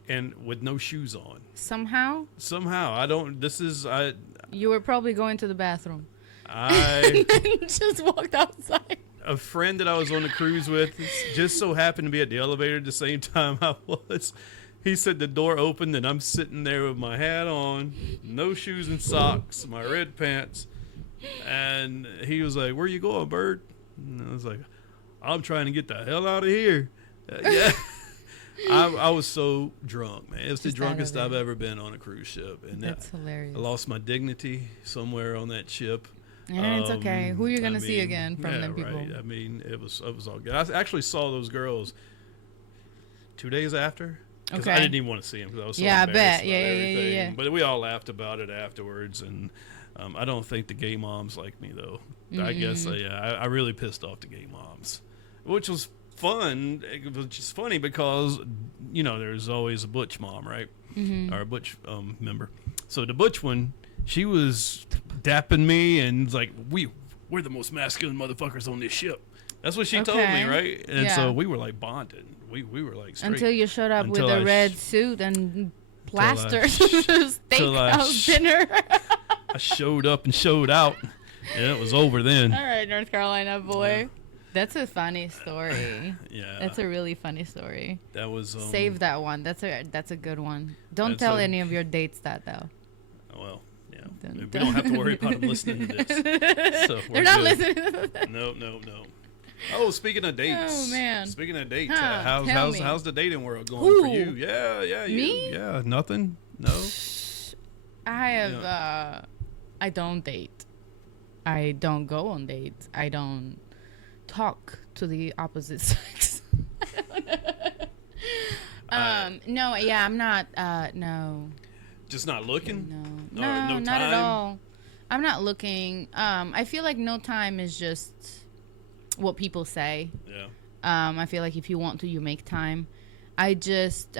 and with no shoes on. Somehow Somehow, I don't. This is I. you were probably going to the bathroom. I Just walked outside. a friend that I was on the cruise with just so happened to be at the elevator at the same time I was. He said the door opened and I'm sitting there with my hat on, no shoes and socks, my red pants. And he was like, "Where you going, Bird?" And I was like, "I'm trying to get the hell out of here." Yeah. I was so drunk, man. It was the Just drunkest out of I've it. ever been on a cruise ship. And That's hilarious. I lost my dignity somewhere on that ship. And it's okay. Who you're gonna see mean, again from yeah, them people? Right. I mean, it was all good. I actually saw those girls 2 days after. Because I Okay. didn't even want to see them because I was so Yeah, I embarrassed bet. about Yeah. everything. But we all laughed about it afterwards, and I don't think the gay moms like me though. I guess I really pissed off the gay moms, which was fun. It was just funny because there's always a butch mom, right? Or a butch member. So the butch one, she was dapping me and was like, we're the most masculine motherfuckers on this ship. That's what she told me, Okay. right? And Yeah. so we were like bonded. We were like straight. Until you showed up with Until a I red sh- suit and plaster till I steakhouse sh- dinner. I showed up and showed out. Yeah, it was over then. All right, North Carolina boy. That's a funny story. Yeah, That's a really funny story. that was Save that one. That's a good one. Don't That's tell a- any of your dates that though. Well, yeah, Don't- we don't have to worry about them listening to this. So They're we're not good. listening. No. Oh, speaking of dates. Oh, man. Speaking of dates, Huh, how's tell how's me. how's the dating world going Who? for you? Yeah, you. Me? Yeah, nothing. No. I have I don't date. I don't go on dates. I don't talk to the opposite sex. No, yeah, I'm not no. Just not looking. No. Or No, no not at time? all. I'm not looking. I feel like no time is just what people say. Yeah. I feel like if you want to, you make time. I just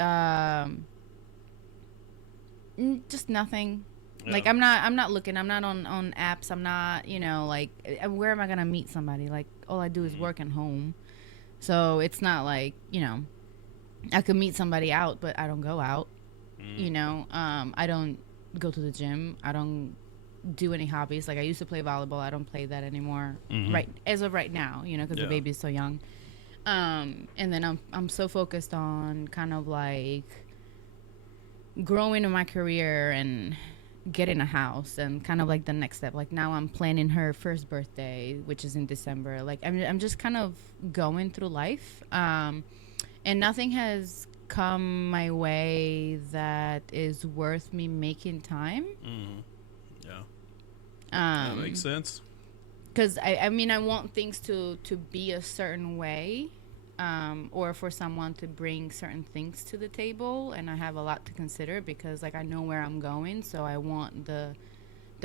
nothing. Yeah. Like I'm not looking. I'm not on apps. I'm not, like where am I gonna meet somebody? Like all I do is work and home. So it's not like, I could meet somebody out, but I don't go out. I don't go to the gym. I don't do any hobbies. Like I used to play volleyball. I don't play that anymore. Right as of right now, because Yeah. the baby's so young. And then I'm so focused on kind of like growing in my career and getting a house and kind of like the next step. Like now I'm planning her first birthday, which is in December. Like I'm just kind of going through life. And nothing has come my way that is worth me making time. Yeah. That makes sense. Because I mean, I want things to be a certain way, or for someone to bring certain things to the table, and I have a lot to consider because like I know where I'm going, so I want the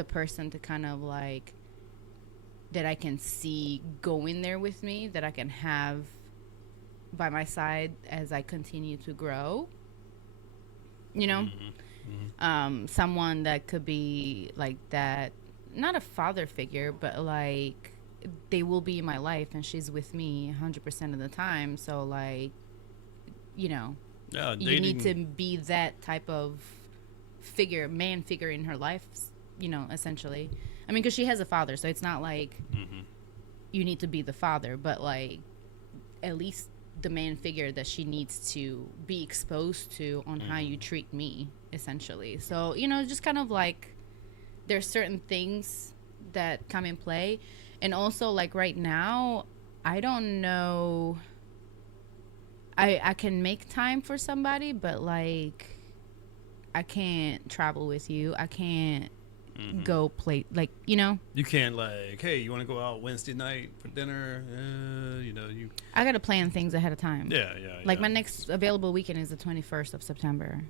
person to kind of like that I can see going there with me, that I can have by my side as I continue to grow. Someone that could be like that. Not a father figure, but like they will be in my life and she's with me 100% of the time. So like, Yeah, you need to dating. be that type of man figure in her life, essentially. I mean, because she has a father, so it's not like you need to be the father, but like at least the man figure that she needs to be exposed to on how you treat me, essentially. So, just kind of like there's certain things that come in play. And also like right now, I don't know, I can make time for somebody, but like I can't travel with you. I can't go play, like, You can't like, hey, you want to go out Wednesday night for dinner? You. I gotta plan things ahead of time. Yeah. Like my next available weekend is the 21st of September.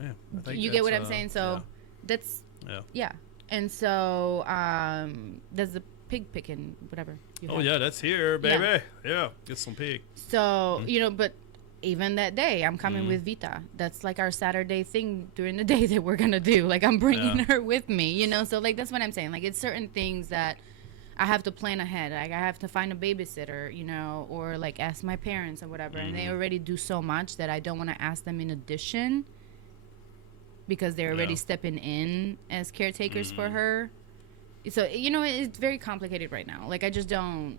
Yeah. I think You get what that's, I'm saying? So that's Yeah. And so there's the pig picking, whatever. Oh yeah, that's here, baby. Yeah, get some pig. So but even that day, I'm coming with Vita. That's like our Saturday thing during the day that we're gonna do. Like I'm bringing her with me, you know. So like that's what I'm saying. Like it's certain things that I have to plan ahead. Like I have to find a babysitter, you know, or like ask my parents or whatever. And they already do so much that I don't want to ask them in addition because they're already stepping in as caretakers for her. So you know, it's very complicated right now. Like I just don't.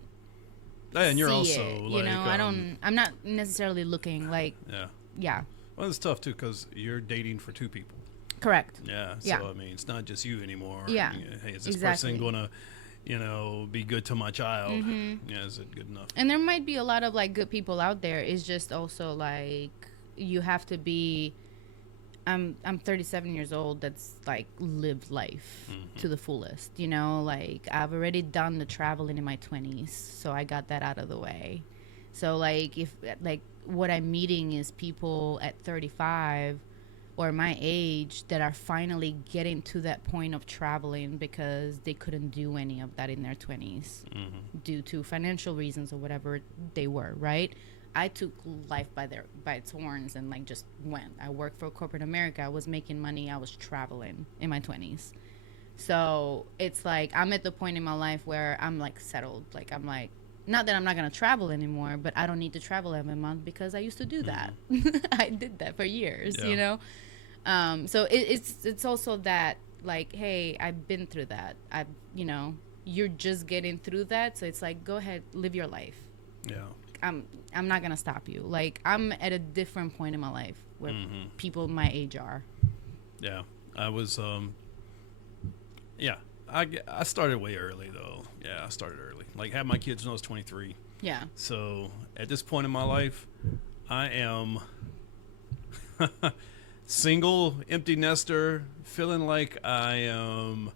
And you're see also it, like, you know, I'm not necessarily looking like. Yeah. Well, it's tough too because you're dating for two people. Correct. Yeah. So Yeah. I mean, it's not just you anymore. Yeah. Hey, is this Exactly. person gonna, you know, be good to my child? Yeah. Is it good enough? And there might be a lot of like good people out there. It's just also like you have to be. I'm 37 years old. That's like lived life to the fullest. You know, like I've already done the traveling in my 20s, so I got that out of the way. So like if like what I'm meeting is people at 35 or my age that are finally getting to that point of traveling because they couldn't do any of that in their 20s due to financial reasons or whatever they were, right? I took life by its horns and like just went. I worked for corporate America. I was making money. I was traveling in my 20s. So it's like I'm at the point in my life where I'm like settled. Like I'm like, not that I'm not going to travel anymore, but I don't need to travel every month because I used to do that. I did that for years, you know? So it's also that like, hey, I've been through that. You know, you're just getting through that. So it's like, go ahead, live your life. Yeah. I'm not gonna stop you. Like I'm at a different point in my life where people my age are. Yeah, I was. I started way early though. Yeah, I started early. Like had my kids when I was 23. Yeah. So at this point in my life, I am single, empty nester, feeling like I am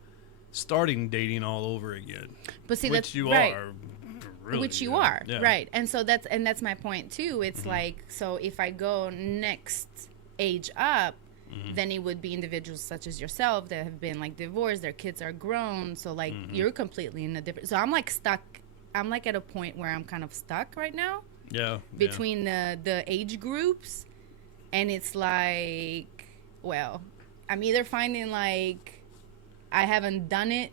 starting dating all over again. But see, which that's you right. are. Really, Which you are, yeah. right? And so that's my point too. It's like, so if I go next age up, then it would be individuals such as yourself that have been like divorced, their kids are grown, so like you're completely in a different. So I'm like stuck. I'm like at a point where I'm kind of stuck right now. Yeah. Between the age groups, and it's like, well, I'm either finding like I haven't done it,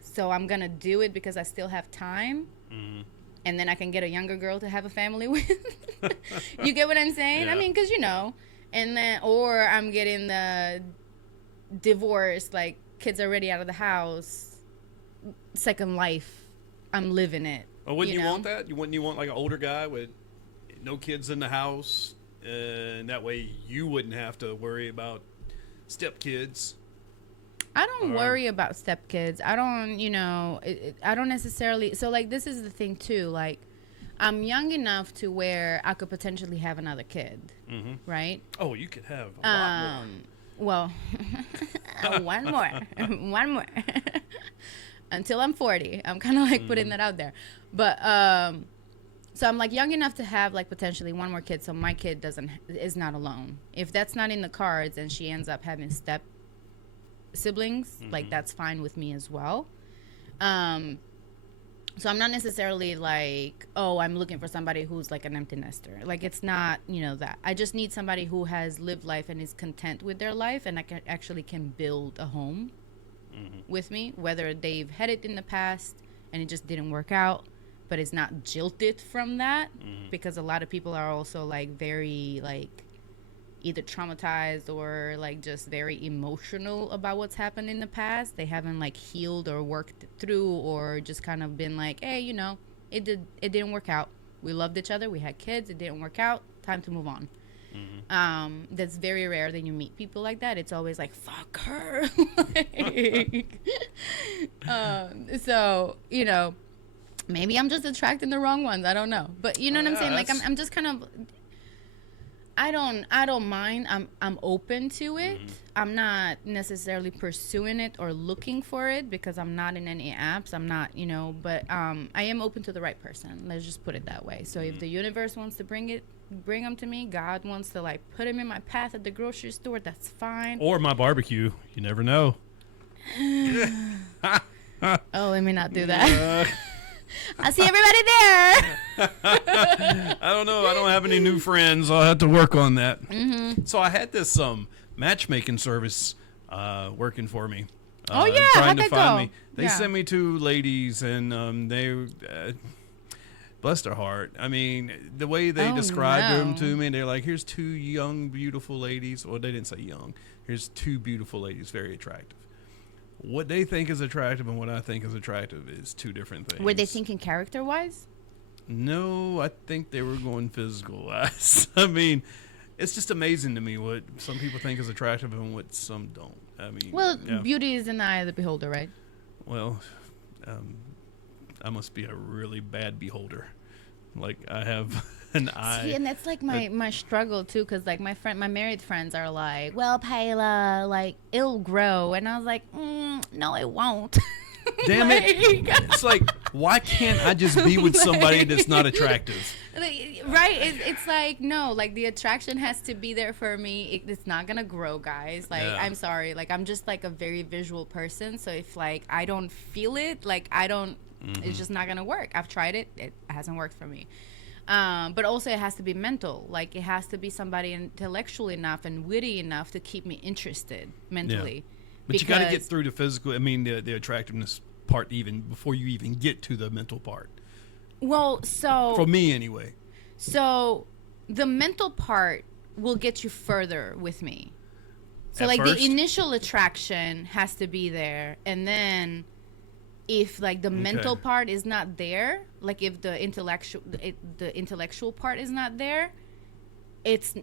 so I'm gonna do it because I still have time. And then I can get a younger girl to have a family with. You get what I'm saying? Yeah. I mean, because, you know, and then, or I'm getting the divorce, like kids already out of the house, second life, I'm living it. Well, wouldn't you know? want that? Wouldn't you want like an older guy with no kids in the house? And that way you wouldn't have to worry about stepkids. I don't worry about stepkids. I don't, you know, I don't necessarily. So, like, this is the thing, too. Like, I'm young enough to where I could potentially have another kid, right? Oh, you could have a lot more. Well, one more. One more. Until I'm 40. I'm kind of, like, putting that out there. But, so I'm, like, young enough to have, like, potentially one more kid, so my kid is not alone. If that's not in the cards and she ends up having siblings, like that's fine with me as well. So I'm not necessarily like, oh, I'm looking for somebody who's like an empty nester. Like it's not, you know, that. I just need somebody who has lived life and is content with their life, and I can build a home with me, whether they've had it in the past and it just didn't work out, but it's not jilted from that, because a lot of people are also like very like either traumatized or like just very emotional about what's happened in the past. They haven't like healed or worked through, or just kind of been like, hey, you know, it didn't work out. We loved each other. We had kids. It didn't work out. Time to move on. That's very rare that you meet people like that. It's always like, fuck her. So, you know, maybe I'm just attracting the wrong ones. I don't know. But you know what I'm saying? Like I'm just kind of, I don't mind. I'm open to it. I'm not necessarily pursuing it or looking for it because I'm not in any apps. I'm not, you know, but I am open to the right person. Let's just put it that way. So if the universe wants to bring them to me, God wants to like put him in my path at the grocery store, that's fine. Or my barbecue. You never know. Oh, let me not do that. I'll see everybody there. I don't know. I don't have any new friends. I'll have to work on that. So I had this matchmaking service working for me. Oh, yeah. trying How'd to that find go? me. They Yeah. sent me two ladies, and they bless their heart. I mean, the way they Oh, described them no. to me, they're like, "Here's two young, beautiful ladies." Well, they didn't say young. Here's two beautiful ladies, very attractive. What they think is attractive and what I think is attractive is two different things. Were they thinking character-wise? No, I think they were going physical. I mean, it's just amazing to me what some people think is attractive and what some don't. I mean, Well, yeah. beauty is in the eye of the beholder, right? Well, I must be a really bad beholder. Like, I have an eye. See, and that's like my struggle too, because like my married friends are like, "Well, Paela, like it'll grow," and I was like, "No, it won't." Damn it. It's like, why can't I just be with somebody that's not attractive? Right? It's like, no, like the attraction has to be there for me. It's not gonna grow, guys. Like, Yeah. I'm sorry. Like, I'm just like a very visual person. So if like I don't feel it, like I don't, it's just not gonna work. I've tried it. It hasn't worked for me. But also it has to be mental. Like, it has to be somebody intellectual enough and witty enough to keep me interested mentally. But you got to get Because- through the physical, I mean, the attractiveness part even before you even get to the mental part. Well, so For me, anyway. So the mental part will get you further with me. So At like first? the initial attraction has to be there, and then if like the mental part is not there, like if the intellectual part is not there, it's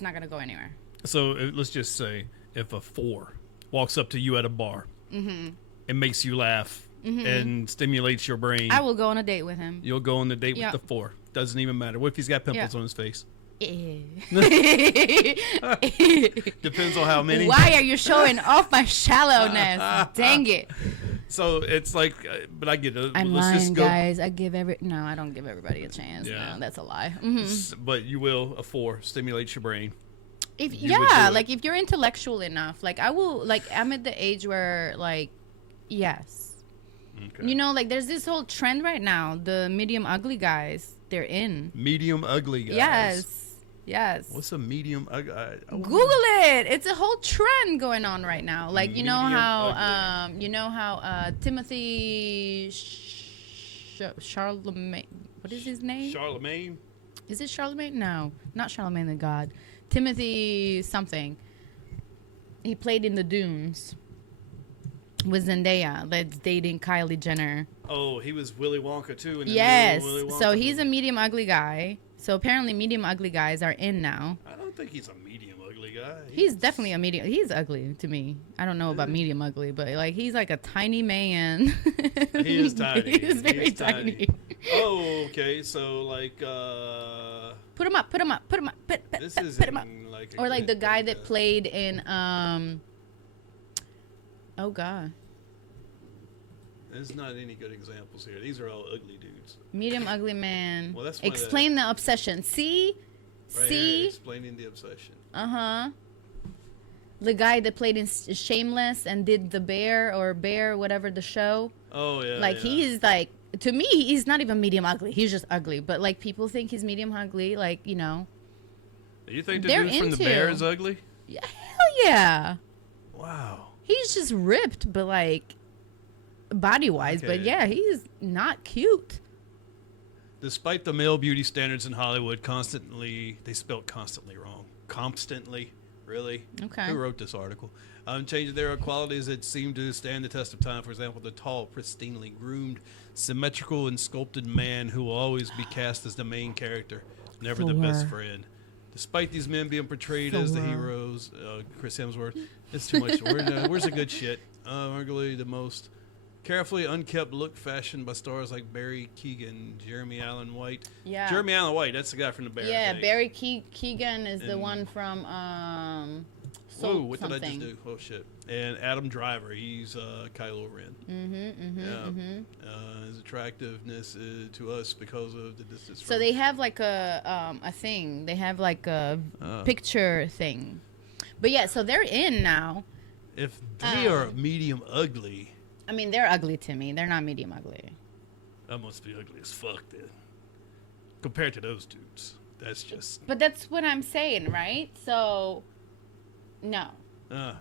not gonna go anywhere. So let's just say if a 4 walks up to you at a bar and makes you laugh and stimulates your brain, I will go on a date with him. you'll go on the date Yeah. with the 4. Doesn't even matter. What if he's got pimples Yeah. on his face? Why Depends on how many. are you showing off my shallowness? Dang it. So it's like, but I get it. I'm Let's lying, just go. guys. I don't give everybody a chance. Yeah. No, that's a lie. But you will, a 4 stimulates your brain. If You would do it. like if you're intellectual enough, like I will, like I'm at the age where like, yes, Okay. you know, like there's this whole trend right now. The medium ugly guys, they're in. Medium ugly guys. Yes. What's a medium ugly? Google it. It's a whole trend going on right now. Like you know Medium how Timothy Charlemagne. What is his name? Charlemagne. Is it Charlemagne? No, not Charlemagne the God. Timothy something. He played in the Dunes with Zendaya, that's dating Kylie Jenner. Oh, he was Willy Wonka too. In the Yes. new Willy Wonka So he's movie. a medium ugly guy. So apparently medium ugly guys are in now. I don't think he's a medium ugly guy. He's definitely a medium. He's ugly to me. I don't know about medium ugly, but like he's like a tiny man. He is tiny. He is very He's tiny. tiny. Oh, okay. So like, Put him up. Put him up. Put him up. this Put is him up. like. Or like the guy that played in oh god, There's not any good examples here. These are all ugly dudes. medium ugly man. Well, that's one of the- Explain the obsession. See, Right see, here, explaining the obsession. the guy that played in Shameless and did the Bear whatever the show. Oh yeah. Like yeah. he's like, to me he's not even medium ugly. He's just ugly. But like people think he's medium ugly. Like you know, You think the they're dude from the into- Bear is ugly? yeah, hell yeah. Wow. He's just ripped, but like body wise. But Okay. yeah, he's not cute. Despite the male beauty standards in Hollywood, they spelled constantly wrong. Constantly, really? Okay. Who wrote this article? Changing there are qualities that seem to stand the test of time. For example, the tall, pristinely groomed, symmetrical, and sculpted man who will always be cast as the main character, never the best Thor. friend. Despite these men being portrayed as the Thor. heroes, Chris Hemsworth, it's too much. Where's the good shit? Arguably the most carefully unkept look fashioned by stars like Barry Keoghan, Jeremy Allen White. Yeah. Jeremy Allen White, that's the guy from the Bear. I Yeah, think. Barry Keoghan is the And- one from Whoa, Soul what did I something. just do? Oh shit! And Adam Driver, he's Kylo Ren. His attractiveness to us because of the distance. So they have like a thing. They have like a picture thing. But yeah, so they're in now. if they are medium ugly, I mean, they're ugly to me. They're not medium ugly. That must be ugly as fuck then. Compared to those dudes. That's just But that's what I'm saying, right? So, no.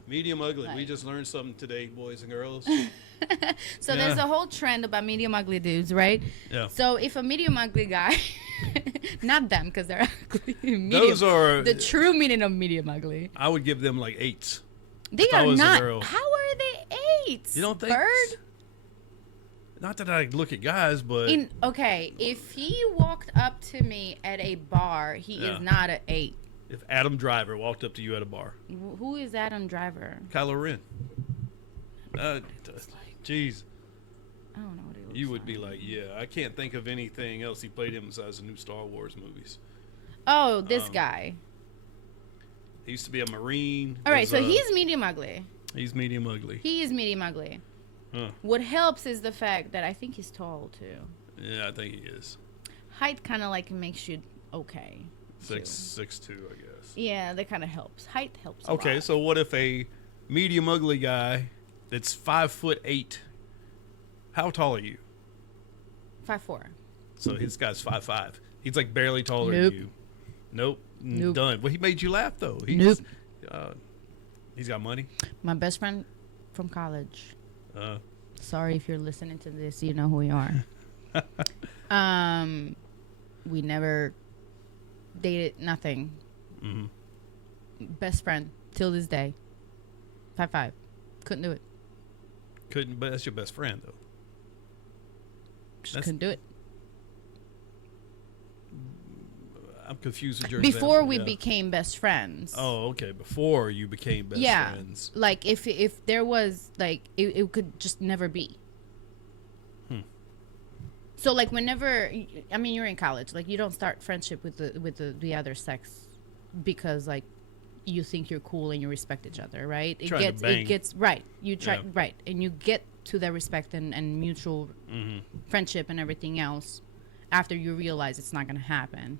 medium ugly. We Like- just learned something today, boys and girls. So there's a whole trend about medium ugly dudes, right? Yeah. So if a medium ugly guy, not them because they're ugly. Medium, Those are the true meaning of medium ugly. I would give them like 8s. They If I are was a not. girl. How are they 8? You don't think? Bird? Not that I look at guys, but Okay, if he walked up to me at a bar, he Yeah. is not an 8. if Adam Driver walked up to you at a bar, Who is Adam Driver? Kylo Ren. Jeez, I don't know what he looks you would be like, yeah, I can't think of anything else he played him besides the new Star Wars movies. Oh, this guy. He used to be a Marine. All right, was, so he's medium ugly. he's medium ugly. He is medium ugly. Huh. What helps is the fact that I think he's tall too. Yeah, I think he is. Height kind of like makes you okay. too. 6'2", I guess. Yeah, that kind of helps. Height helps. A Okay, lot. so what if a medium ugly guy that's 5'8"? How tall are you? 5'4". So his guy's 5'5". He's like barely taller Nope. than you. Nope. Nope. Done. Well, he made you laugh though. Nope. He's got money. My best friend from college. Uh, Sorry if you're listening to this, you know who we are. We never dated, nothing. hmm Best friend till this day. 5'5". Couldn't do it. Couldn't, but that's your best friend though. Just That's- couldn't do it. I'm confused with your Before example, we yeah. became best friends. Oh, okay. Before you became best yeah. friends. Like if there was like it could just never be. So like whenever I mean you're in college, like you don't start friendship with the other sex because like you think you're cool and you respect each other, right? Trying to bang. It gets right. You try Yeah. right, and you get to that respect and mutual hmm friendship and everything else after you realize it's not gonna happen.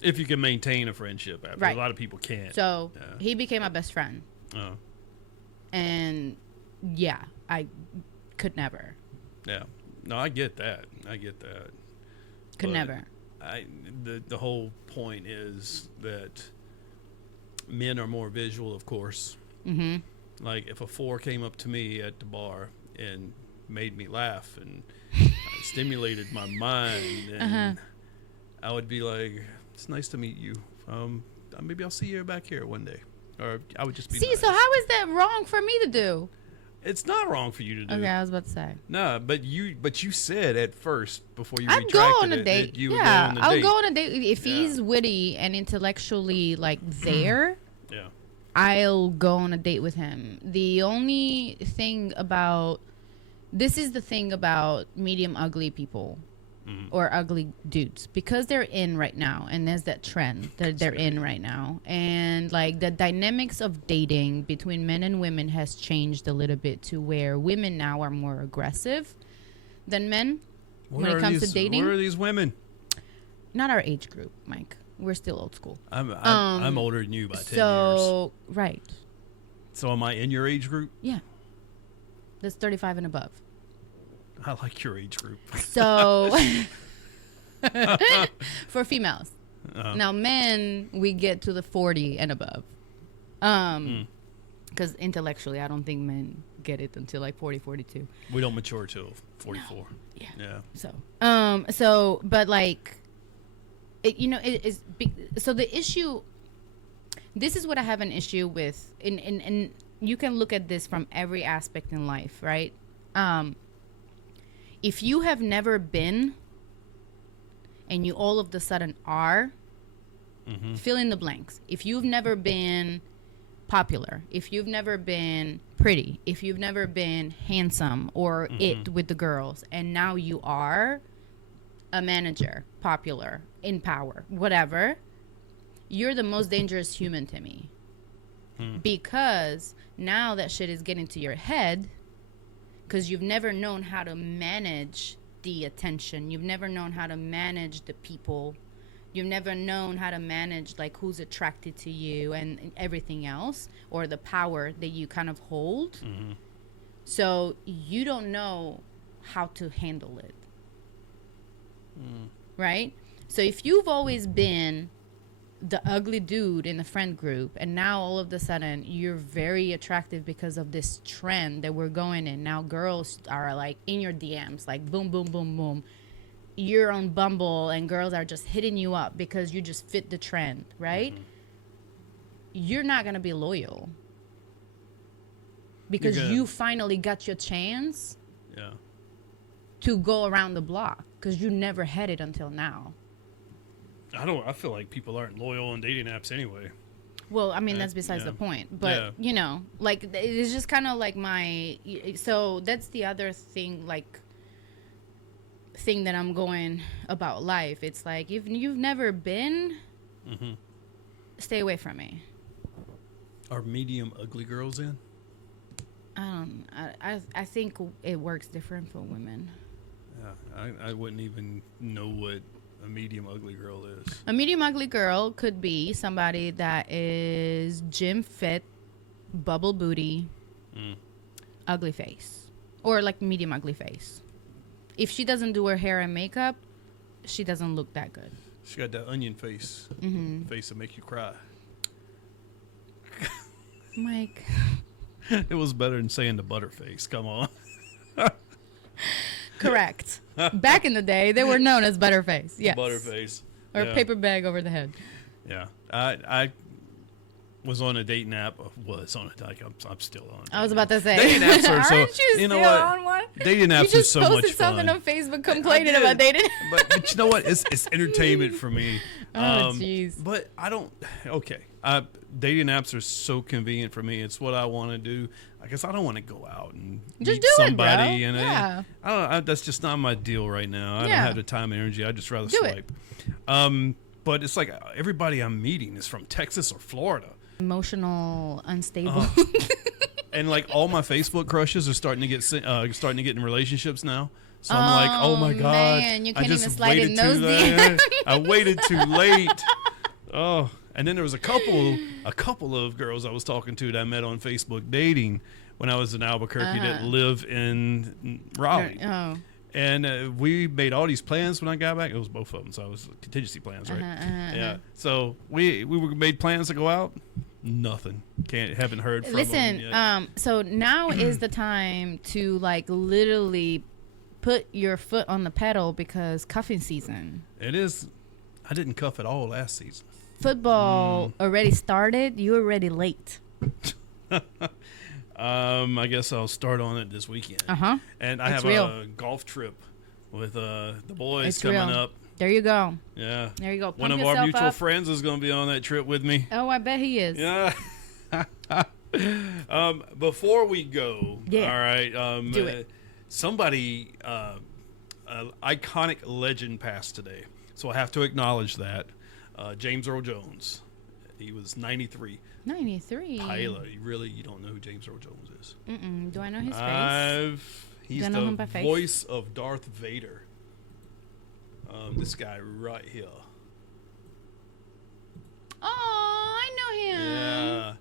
If you can maintain a friendship after. Right. A lot of people can't. So Yeah. he became my best friend, Oh, and yeah, I could never, yeah. No, I get that. I get that. could But never. The whole point is that men are more visual, of course. Mm-hmm. Like if a 4 came up to me at the bar and made me laugh and stimulated my mind, and I would be like, "It's nice to meet you. Maybe I'll see you back here one day." Or I would just be. See, nice. so how is that wrong for me to do? It's not wrong for you to do. Okay, I was about to say. No, but you said at first before you I'd retracted go on a it date. that you would Yeah, go on a I'll date. go on a date if Yeah. he's witty and intellectually like there. Yeah. I'll go on a date with him. The only thing about this is the thing about medium ugly people or ugly dudes because they're in right now and there's that trend that they're in right now, and like the dynamics of dating between men and women has changed a little bit to where women now are more aggressive than men when it comes to dating. Where are these women? Not our age group, Mike. We're still old school. I'm older than you by 10 years. So right. So am I in your age group? Yeah. That's 35 and above. I like your age group. So for females. Uh-huh. Now men, we get to the 40 and above. Because intellectually, I don't think men get it until like 40, 42. We don't mature till 44. Yeah. Yeah. So, but like, it is big. So the issue, this is what I have an issue with. And you can look at this from every aspect in life, right? If you have never been and you all of the sudden are, fill in the blanks. If you've never been popular, if you've never been pretty, if you've never been handsome or it with the girls, and now you are a manager, popular, in power, whatever, you're the most dangerous human to me. Because now that shit is getting to your head because you've never known how to manage the attention. You've never known how to manage the people. You've never known how to manage like who's attracted to you and everything else, or the power that you kind of hold. So you don't know how to handle it. right? So if you've always been the ugly dude in the friend group, and now all of a sudden you're very attractive because of this trend that we're going in. Now girls are like in your DMs, like boom, boom, boom, boom. You're on Bumble and girls are just hitting you up because you just fit the trend, right? You're not going to be loyal because you finally got your chance to go around the block because you never had it until now. I feel like people aren't loyal on dating apps anyway. Well, I mean, that's besides the point. But, you know, like, it's just kind of like so that's the other thing, like, thing that I'm going about life. It's like, if you've never been, stay away from me. Are medium ugly girls in? I think it works different for women. Yeah, I wouldn't even know what a medium ugly girl is. A medium ugly girl could be somebody that is gym fit, bubble booty, ugly face, or like medium ugly face. If she doesn't do her hair and makeup, she doesn't look that good. She got that onion face, face that make you cry. Mike. It was better than saying the butterface. Come on. Correct. Back in the day, they were known as Butterface. Yes. Butterface. Or paper bag over the head. Yeah. I was on a dating app. I'm still on. I was about to say. Dating apps are so. Aren't you know still what? on one? Dating apps you are just so much posted something fun. on Facebook complaining about dating. but you know what? It's entertainment for me. Oh, jeez. But I don't. Okay. Dating apps are so convenient for me. It's what I want to do. I guess I don't want to go out and just meet do somebody. it, bro. And I don't. That's just not my deal right now. I don't have the time and energy. I'd just rather do swipe. But it's like everybody I'm meeting is from Texas or Florida. Emotional, unstable. And like all my Facebook crushes are starting to get in relationships now. So I'm like, oh my god, man, you I can't just even slide waited in too those late. I waited too late. Oh, and then there was a couple of girls I was talking to that I met on Facebook dating when I was in Albuquerque that live in Raleigh. Oh. And we made all these plans when I got back. It was both of them, so it was contingency plans, right? Yeah. So we made plans to go out. Nothing. Haven't heard from them yet. So now is the time to like literally put your foot on the pedal because cuffing season. It is. I didn't cuff at all last season. Football already started. You're already late. I guess I'll start on it this weekend. And I have a golf trip with the boys coming up. There you go. Yeah. There you go. One of our mutual friends is going to be on that trip with me. Oh, I bet he is. Yeah. Before we go, all right. Do it. Somebody, iconic legend passed today, so I have to acknowledge that. James Earl Jones. He was 93. 93. Paela, you don't know who James Earl Jones is? Do I know his face? He's the voice of Darth Vader. This guy right here. Oh, I know him. Yeah.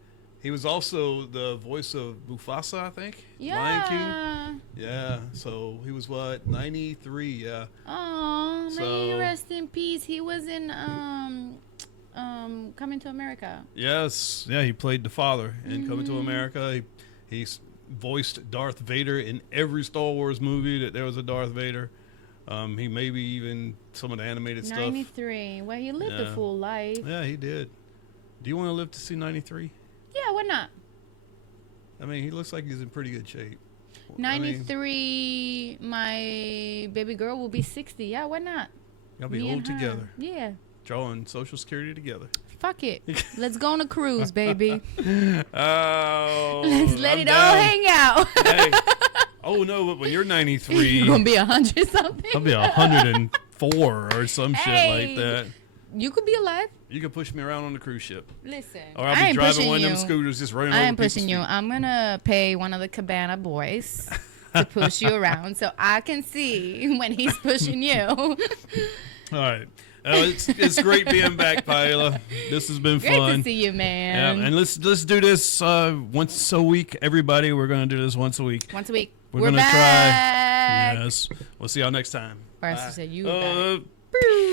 He was also the voice of Mufasa, I think. Yeah. Lion King. Yeah. So he was 93? Yeah. Oh, may he rest in peace. He was in Coming to America. Yes. Yeah, he played the father in Coming to America. He's voiced Darth Vader in every Star Wars movie that there was a Darth Vader. He maybe even some of the animated 93. stuff. 93. Well, he lived a full life. Yeah, he did. Do you want to live to see 93? Yeah, why not? I mean, he looks like he's in pretty good shape. 93, my baby girl will be 60. Yeah, why not? Y'all be old together. Yeah. Drawing Social Security together. Fuck it. Let's go on a cruise, baby. Oh. Let's let it all hang out. Hey. Oh, no, but when you're 93. You're going to be 100 something. I'll be 104 or some shit like that. You could be alive. You could push me around on the cruise ship. Listen. Or I'll be driving one of them scooters just running over I ain't people's pushing you. feet. I'm going to pay one of the Cabana boys to push you around so I can see when he's pushing you. All right. It's great being back, Paela. This has been fun. Great to see you, man. Yeah, and let's do this once a week, everybody. We're going to do this once a week. Once a week. We're We're gonna back. try. us. We'll see y'all next time. Or as Bye. you said, you were back.